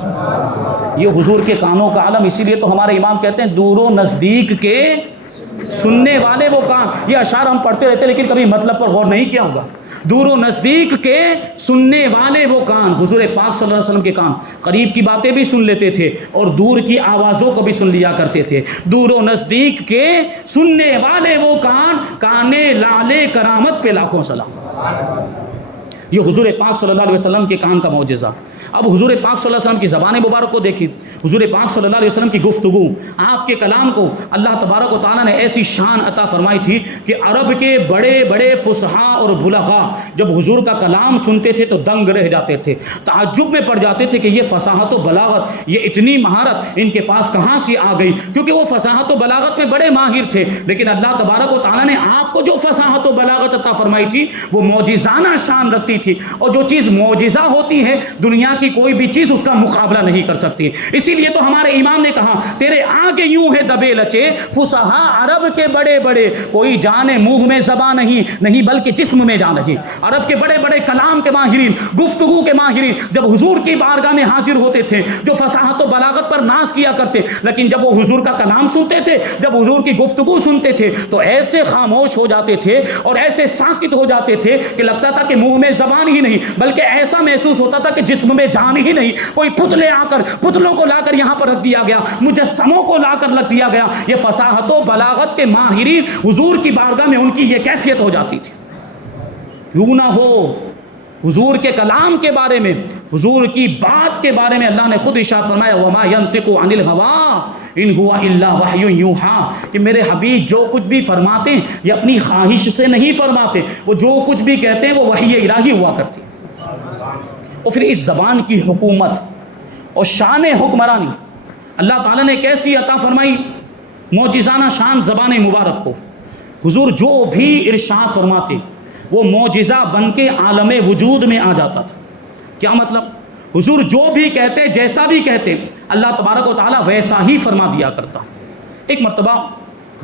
یہ حضور کے کانوں کا عالم، اسی لیے تو ہمارے امام کہتے ہیں دور و نزدیک کے سننے والے وہ کان۔ یہ اشعار ہم پڑھتے رہتے لیکن کبھی مطلب پر غور نہیں کیا ہوگا۔ دور و نزدیک کے سننے والے وہ کان، حضور پاک صلی اللہ علیہ وسلم کے کان قریب کی باتیں بھی سن لیتے تھے اور دور کی آوازوں کو بھی سن لیا کرتے تھے۔ دور و نزدیک کے سننے والے وہ کان، کانے لالے کرامت پہ لاکھوں سلام۔ یہ حضور پاک صلی اللہ علیہ وسلم کے کان کا معجزہ۔ اب حضور پاک صلی اللہ علیہ وسلم کی زبان مبارک کو دیکھیں، حضور پاک صلی اللہ علیہ وسلم کی گفتگو، آپ کے کلام کو اللہ تبارک و تعالیٰ نے ایسی شان عطا فرمائی تھی کہ عرب کے بڑے بڑے فصحاء اور بلغاء جب حضور کا کلام سنتے تھے تو دنگ رہ جاتے تھے، تعجب میں پڑ جاتے تھے کہ یہ فصاحت و بلاغت، یہ اتنی مہارت ان کے پاس کہاں سے آ گئی، کیونکہ وہ فصاحت و بلاغت میں بڑے ماہر تھے۔ لیکن اللہ تبارک و تعالیٰ نے آپ کو جو فصاحت و بلاغت عطا فرمائی تھی وہ معجزانہ شان رکھتی کرتی تھی، اور جو چیز معجزہ ہوتی ہے دنیا کی کوئی بھی چیز اس کا مقابلہ نہیں کر سکتی. اسی لیے تو ہمارے امام نے کہا تیرے آگے یوں ہے دبے لچے فصحا عرب کے بڑے بڑے، کوئی جانے منہ میں زبان نہیں بلکہ جسم میں جان ہے. عرب کے بڑے بڑے کلام کے ماہرین، گفتگو کے ماہرین جب حضور کی بارگاہ میں حاضر ہوتے تھے، جو فصاحت و بلاغت پر ناز کیا کرتے، لیکن جب وہ حضور کا کلام سنتے تھے، جب حضور کی گفتگو سنتے تھے تو ایسے خاموش ہو جاتے تھے اور ایسے ساکت ہو جاتے تھے کہ لگتا تھا کہ منہ میں زبان ہی نہیں، بلکہ ایسا محسوس ہوتا تھا کہ جسم میں جان ہی نہیں. کوئی پتلوں کو لا کر یہاں پر رکھ دیا گیا، مجسموں کو لا کر رکھ دیا گیا. یہ فصاحت و بلاغت کے ماہرین حضور کی بارگاہ میں ان کی یہ کیفیت ہو جاتی تھی. کیوں نہ ہو حضور کے کلام کے بارے میں، حضور کی بات کے بارے میں اللہ نے خود ارشاد فرمایا وما ينطق عن الهوى ان هو الا وحی یوحى، کہ میرے حبیب جو کچھ بھی فرماتے ہیں یہ اپنی خواہش سے نہیں فرماتے، وہ جو کچھ بھی کہتے ہیں وہ وحی الہی ہوا کرتی. اور پھر اس زبان کی حکومت اور شان حکمرانی اللہ تعالیٰ نے کیسی عطا فرمائی، معجزانہ شان زبان مبارک کو. حضور جو بھی ارشاد فرماتے وہ معجزہ بن کے عالم وجود میں آ جاتا تھا. کیا مطلب؟ حضور جو بھی کہتے، جیسا بھی کہتے، اللہ تبارک و تعالیٰ ویسا ہی فرما دیا کرتا. ایک مرتبہ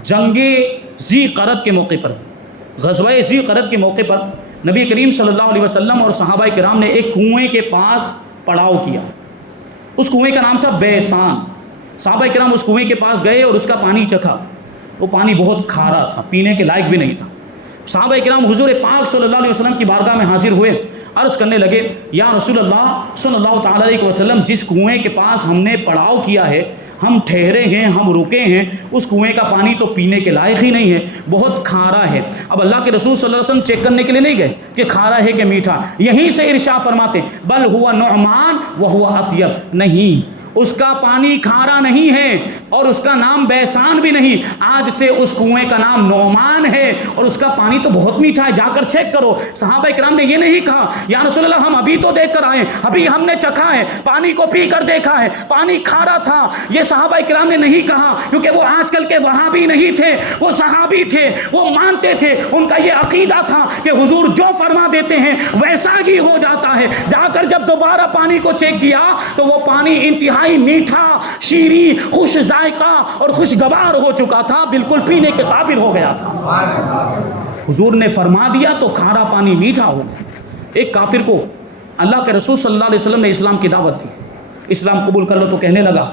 جنگ ذی قرد کے موقع پر، غزوہ ذی قرد کے موقع پر نبی کریم صلی اللہ علیہ وسلم اور صحابہ کرام نے ایک کنویں کے پاس پڑاؤ کیا. اس کنویں کا نام تھا بیسان. صحابہ کرام اس کنویں کے پاس گئے اور اس کا پانی چکھا. وہ پانی بہت کھارا تھا، پینے کے لائق بھی نہیں تھا. صحابہ کرام حضور پاک صلی اللہ علیہ وسلم کی بارگاہ میں حاضر ہوئے، عرض کرنے لگے یا رسول اللہ صلی اللہ تعالیٰ علیہ وسلم، جس کنویں کے پاس ہم نے پڑاؤ کیا ہے، ہم ٹھہرے ہیں، ہم رکے ہیں، اس کنویں کا پانی تو پینے کے لائق ہی نہیں ہے، بہت کھارا ہے. اب اللہ کے رسول صلی اللہ علیہ وسلم چیک کرنے کے لیے نہیں گئے کہ کھارا ہے کہ میٹھا. یہیں سے ارشاد فرماتے بل ہوا نعمان وہو اطیب، نہیں اس کا پانی کھارا نہیں ہے اور اس کا نام بیسان بھی نہیں، آج سے اس کنویں کا نام نعمان ہے اور اس کا پانی تو بہت میٹھا ہے، جا کر چیک کرو. صحابہ کرام نے یہ نہیں کہا یا رسول اللہ ہم ابھی تو دیکھ کر آئے، ابھی ہم نے چکھا ہے، پانی کو پی کر دیکھا ہے، پانی کھارا تھا. یہ صحابہ کرام نے نہیں کہا، کیونکہ وہ آج کل کے وہابی نہیں تھے، وہ صحابی تھے، وہ مانتے تھے. ان کا یہ عقیدہ تھا کہ حضور جو فرما دیتے ہیں ویسا ہی ہو جاتا ہے. جا کر جب دوبارہ پانی کو چیک کیا تو وہ پانی انتہائی میٹھا، شیریں، خوش ذائقہ اور خوشگوار ہو چکا تھا، بالکل پینے کے قابل ہو گیا تھا. حضور نے فرما دیا تو کھارا پانی میٹھا ہو گیا. ایک کافر کو اللہ کے رسول صلی اللہ علیہ وسلم نے اسلام کی دعوت دی، اسلام قبول کر لو، تو کہنے لگا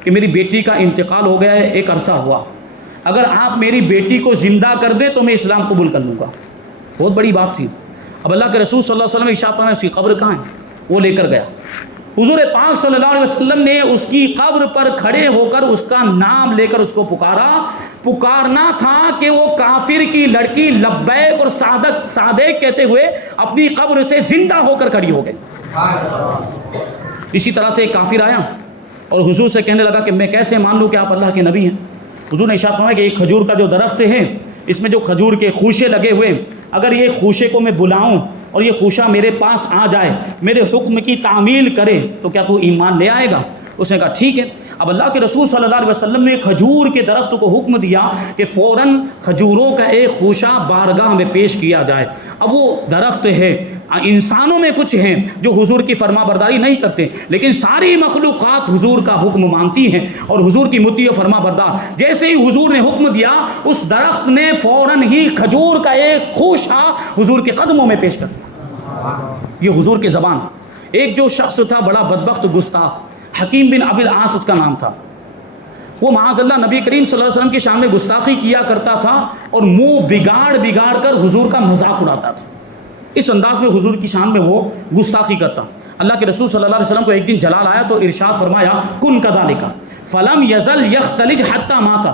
کہ میری بیٹی کا انتقال ہو گیا ہے، ایک عرصہ ہوا، اگر آپ میری بیٹی کو زندہ کر دیں تو میں اسلام قبول کر لوں گا. بہت بڑی بات تھی. اب اللہ کے رسول صلی اللہ علیہ وسلم ارشاد فرمایا اس کی قبر کہاں ہے؟ وہ لے کر گیا. حضور پاک صلی اللہ علیہ وسلم نے اس کی قبر پر کھڑے ہو کر اس کا نام لے کر اس کو پکارنا تھا کہ وہ کافر کی لڑکی لبیک اور صادق کہتے ہوئے اپنی قبر سے زندہ ہو کر کھڑی ہو گئی. اسی طرح سے ایک کافر آیا اور حضور سے کہنے لگا کہ میں کیسے مان لوں کہ آپ اللہ کے نبی ہیں. حضور نے ارشاد فرمایا کہ ایک کھجور کا جو درخت ہے، اس میں جو کھجور کے خوشے لگے ہوئے، اگر یہ خوشے کو میں بلاؤں اور یہ خوشہ میرے پاس آ جائے، میرے حکم کی تعمیل کرے، تو کیا تو ایمان لے آئے گا؟ اس نے کہا ٹھیک ہے. اب اللہ کے رسول صلی اللہ علیہ وسلم نے کھجور کے درخت کو حکم دیا کہ فوراً کھجوروں کا ایک خوشہ بارگاہ میں پیش کیا جائے. اب وہ درخت ہے، انسانوں میں کچھ ہیں جو حضور کی فرما برداری نہیں کرتے، لیکن ساری مخلوقات حضور کا حکم مانتی ہیں اور حضور کی مطیع و فرما بردار. جیسے ہی حضور نے حکم دیا، اس درخت نے فوراً ہی کھجور کا ایک خوشہ حضور کے قدموں میں پیش کر دیا. یہ حضور کی زبان. ایک جو شخص تھا بڑا بدبخت گستاخ، حکیم بن ابی العاص اس کا نام تھا. وہ معاذ اللہ نبی کریم صلی اللہ علیہ وسلم کی شان میں گستاخی کیا کرتا تھا اور منہ بگاڑ کر حضور کا مذاق اڑاتا تھا. اس انداز میں حضور کی شان میں وہ گستاخی کرتا. اللہ کے رسول صلی اللہ علیہ وسلم کو ایک دن جلال آیا تو ارشاد فرمایا کن کذالک فلم یزل یختلج حتی مات،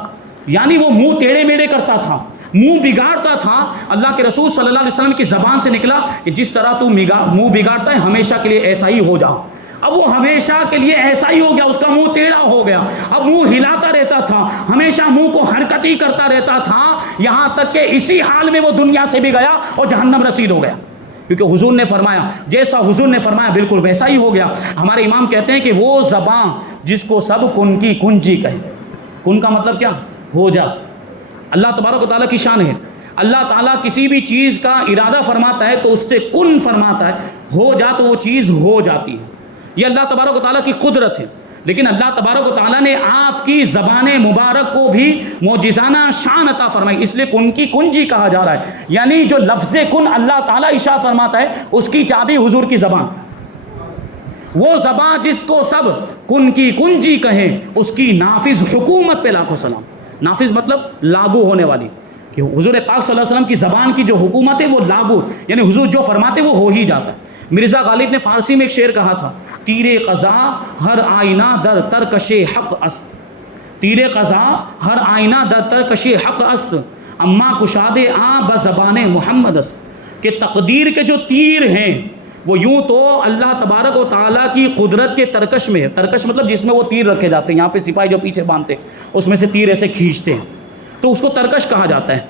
یعنی وہ منہ ٹیڑے میڑے کرتا تھا، منہ بگاڑتا تھا. اللہ کے رسول صلی اللہ علیہ وسلم کی زبان سے نکلا کہ جس طرح تو منہ بگاڑتا ہے ہمیشہ کے لیے ایسا ہی ہو جاؤ. اب وہ ہمیشہ کے لیے ایسا ہی ہو گیا، اس کا منہ ٹیڑھا ہو گیا. اب منہ ہلاتا رہتا تھا، ہمیشہ منہ کو حرکت ہی کرتا رہتا تھا، یہاں تک کہ اسی حال میں وہ دنیا سے بھی گیا اور جہنم رسید ہو گیا. کیونکہ حضور نے فرمایا، جیسا حضور نے فرمایا بالکل ویسا ہی ہو گیا. ہمارے امام کہتے ہیں کہ وہ زبان جس کو سب کن کی کنجی کہے. کن کا مطلب کیا؟ ہو جا. اللہ تبارک و تعالیٰ کی شان ہے. اللہ تعالیٰ کسی بھی چیز کا ارادہ فرماتا ہے تو اس سے کن فرماتا ہے، ہو جا تو وہ چیز ہو جاتی ہے. یہ اللہ تبارک و تعالیٰ کی قدرت ہے. لیکن اللہ تبارک و تعالیٰ نے آپ کی زبان مبارک کو بھی معجزانہ شان عطا فرمائی، اس لیے کن کی کنجی کہا جا رہا ہے. یعنی جو لفظ کن اللہ تعالیٰ ارشاد فرماتا ہے اس کی چابی حضور کی زبان. وہ زبان جس کو سب کن کی کنجی کہیں، اس کی نافذ حکومت پہ لاکھوں سلام. نافذ مطلب لاگو ہونے والی، کہ حضور پاک صلی اللہ علیہ وسلم کی زبان کی جو حکومت ہے وہ لاگو، یعنی حضور جو فرماتے وہ ہو ہی جاتا ہے. مرزا غالب نے فارسی میں ایک شعر کہا تھا، تیر قضا ہر آئینہ در ترکش حق است. تیر قضا ہر آئینہ در ترکش حق است، اما کشاد آ بزبان محمد است. کہ تقدیر کے جو تیر ہیں وہ یوں تو اللہ تبارک و تعالیٰ کی قدرت کے ترکش میں ہے. ترکش مطلب جس میں وہ تیر رکھے جاتے ہیں، یہاں پہ سپاہی جو پیچھے باندھتے اس میں سے تیر ایسے کھینچتے ہیں، تو اس کو ترکش کہا جاتا ہے.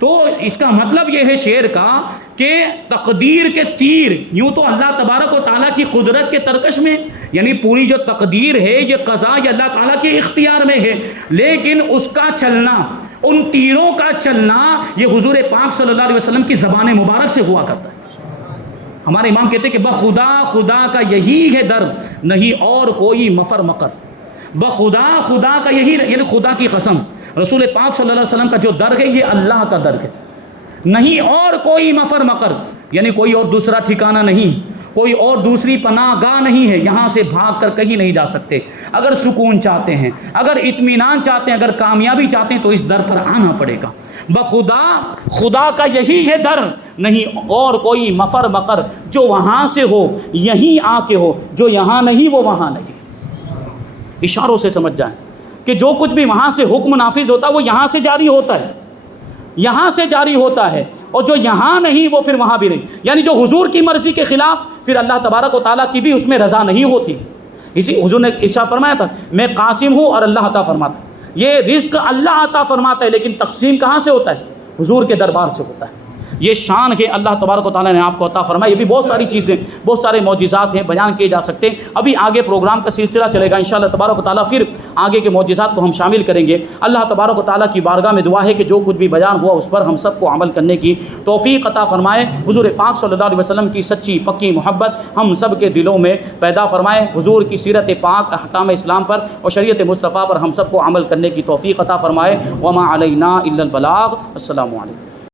تو اس کا مطلب یہ ہے شعر کا کہ تقدیر کے تیر یوں تو اللہ تبارک و تعالیٰ کی قدرت کے ترکش میں، یعنی پوری جو تقدیر ہے یہ قضا یہ اللہ تعالیٰ کے اختیار میں ہے، لیکن اس کا چلنا، ان تیروں کا چلنا یہ حضور پاک صلی اللہ علیہ وسلم کی زبان مبارک سے ہوا کرتا ہے. ہمارے امام کہتے ہیں کہ بخدا خدا کا یہی ہے در، نہیں اور کوئی مفر مقر. بخدا خدا کا یہی، یعنی خدا کی قسم رسول پاک صلی اللہ علیہ وسلم کا جو در ہے یہ اللہ کا در ہے، نہیں اور کوئی مفر مقر، یعنی کوئی اور دوسرا ٹھکانہ نہیں، کوئی اور دوسری پناہ گاہ نہیں ہے. یہاں سے بھاگ کر کہیں نہیں جا سکتے. اگر سکون چاہتے ہیں، اگر اطمینان چاہتے ہیں، اگر کامیابی چاہتے ہیں تو اس در پر آنا پڑے گا. بخدا خدا کا یہی ہے در، نہیں اور کوئی مفر مقر. جو وہاں سے ہو یہیں آ کے ہو، جو یہاں نہیں وہ وہاں نہیں. اشاروں سے سمجھ جائیں کہ جو کچھ بھی وہاں سے حکم نافذ ہوتا ہے وہ یہاں سے جاری ہوتا ہے، یہاں سے جاری ہوتا ہے، اور جو یہاں نہیں وہ پھر وہاں بھی نہیں. یعنی جو حضور کی مرضی کے خلاف پھر اللہ تبارک و تعالیٰ کی بھی اس میں رضا نہیں ہوتی. اسی حضور نے ارشاد فرمایا تھا، میں قاسم ہوں اور اللہ عطا فرماتا ہے. یہ رزق اللہ عطا فرماتا ہے، لیکن تقسیم کہاں سے ہوتا ہے؟ حضور کے دربار سے ہوتا ہے. یہ شان ہے اللہ تبارک و تعالیٰ نے آپ کو عطا فرمایا. یہ بھی بہت ساری چیزیں، بہت سارے معجزات ہیں بیان کیے جا سکتے ہیں. ابھی آگے پروگرام کا سلسلہ چلے گا انشاءاللہ تبارک و تعالیٰ، پھر آگے کے معجزات کو ہم شامل کریں گے. اللہ تبارک و تعالیٰ کی بارگاہ میں دعا ہے کہ جو کچھ بھی بیان ہوا اس پر ہم سب کو عمل کرنے کی توفیق عطا فرمائے. حضور پاک صلی اللہ علیہ وسلم کی سچی پکی محبت ہم سب کے دلوں میں پیدا فرمائے. حضور کی سیرت پاک، احکام اسلام پر اور شریعت مصطفیٰ پر ہم سب کو عمل کرنے کی توفیق عطا فرمائے. وما علینا الا البلاغ. السلام علیکم.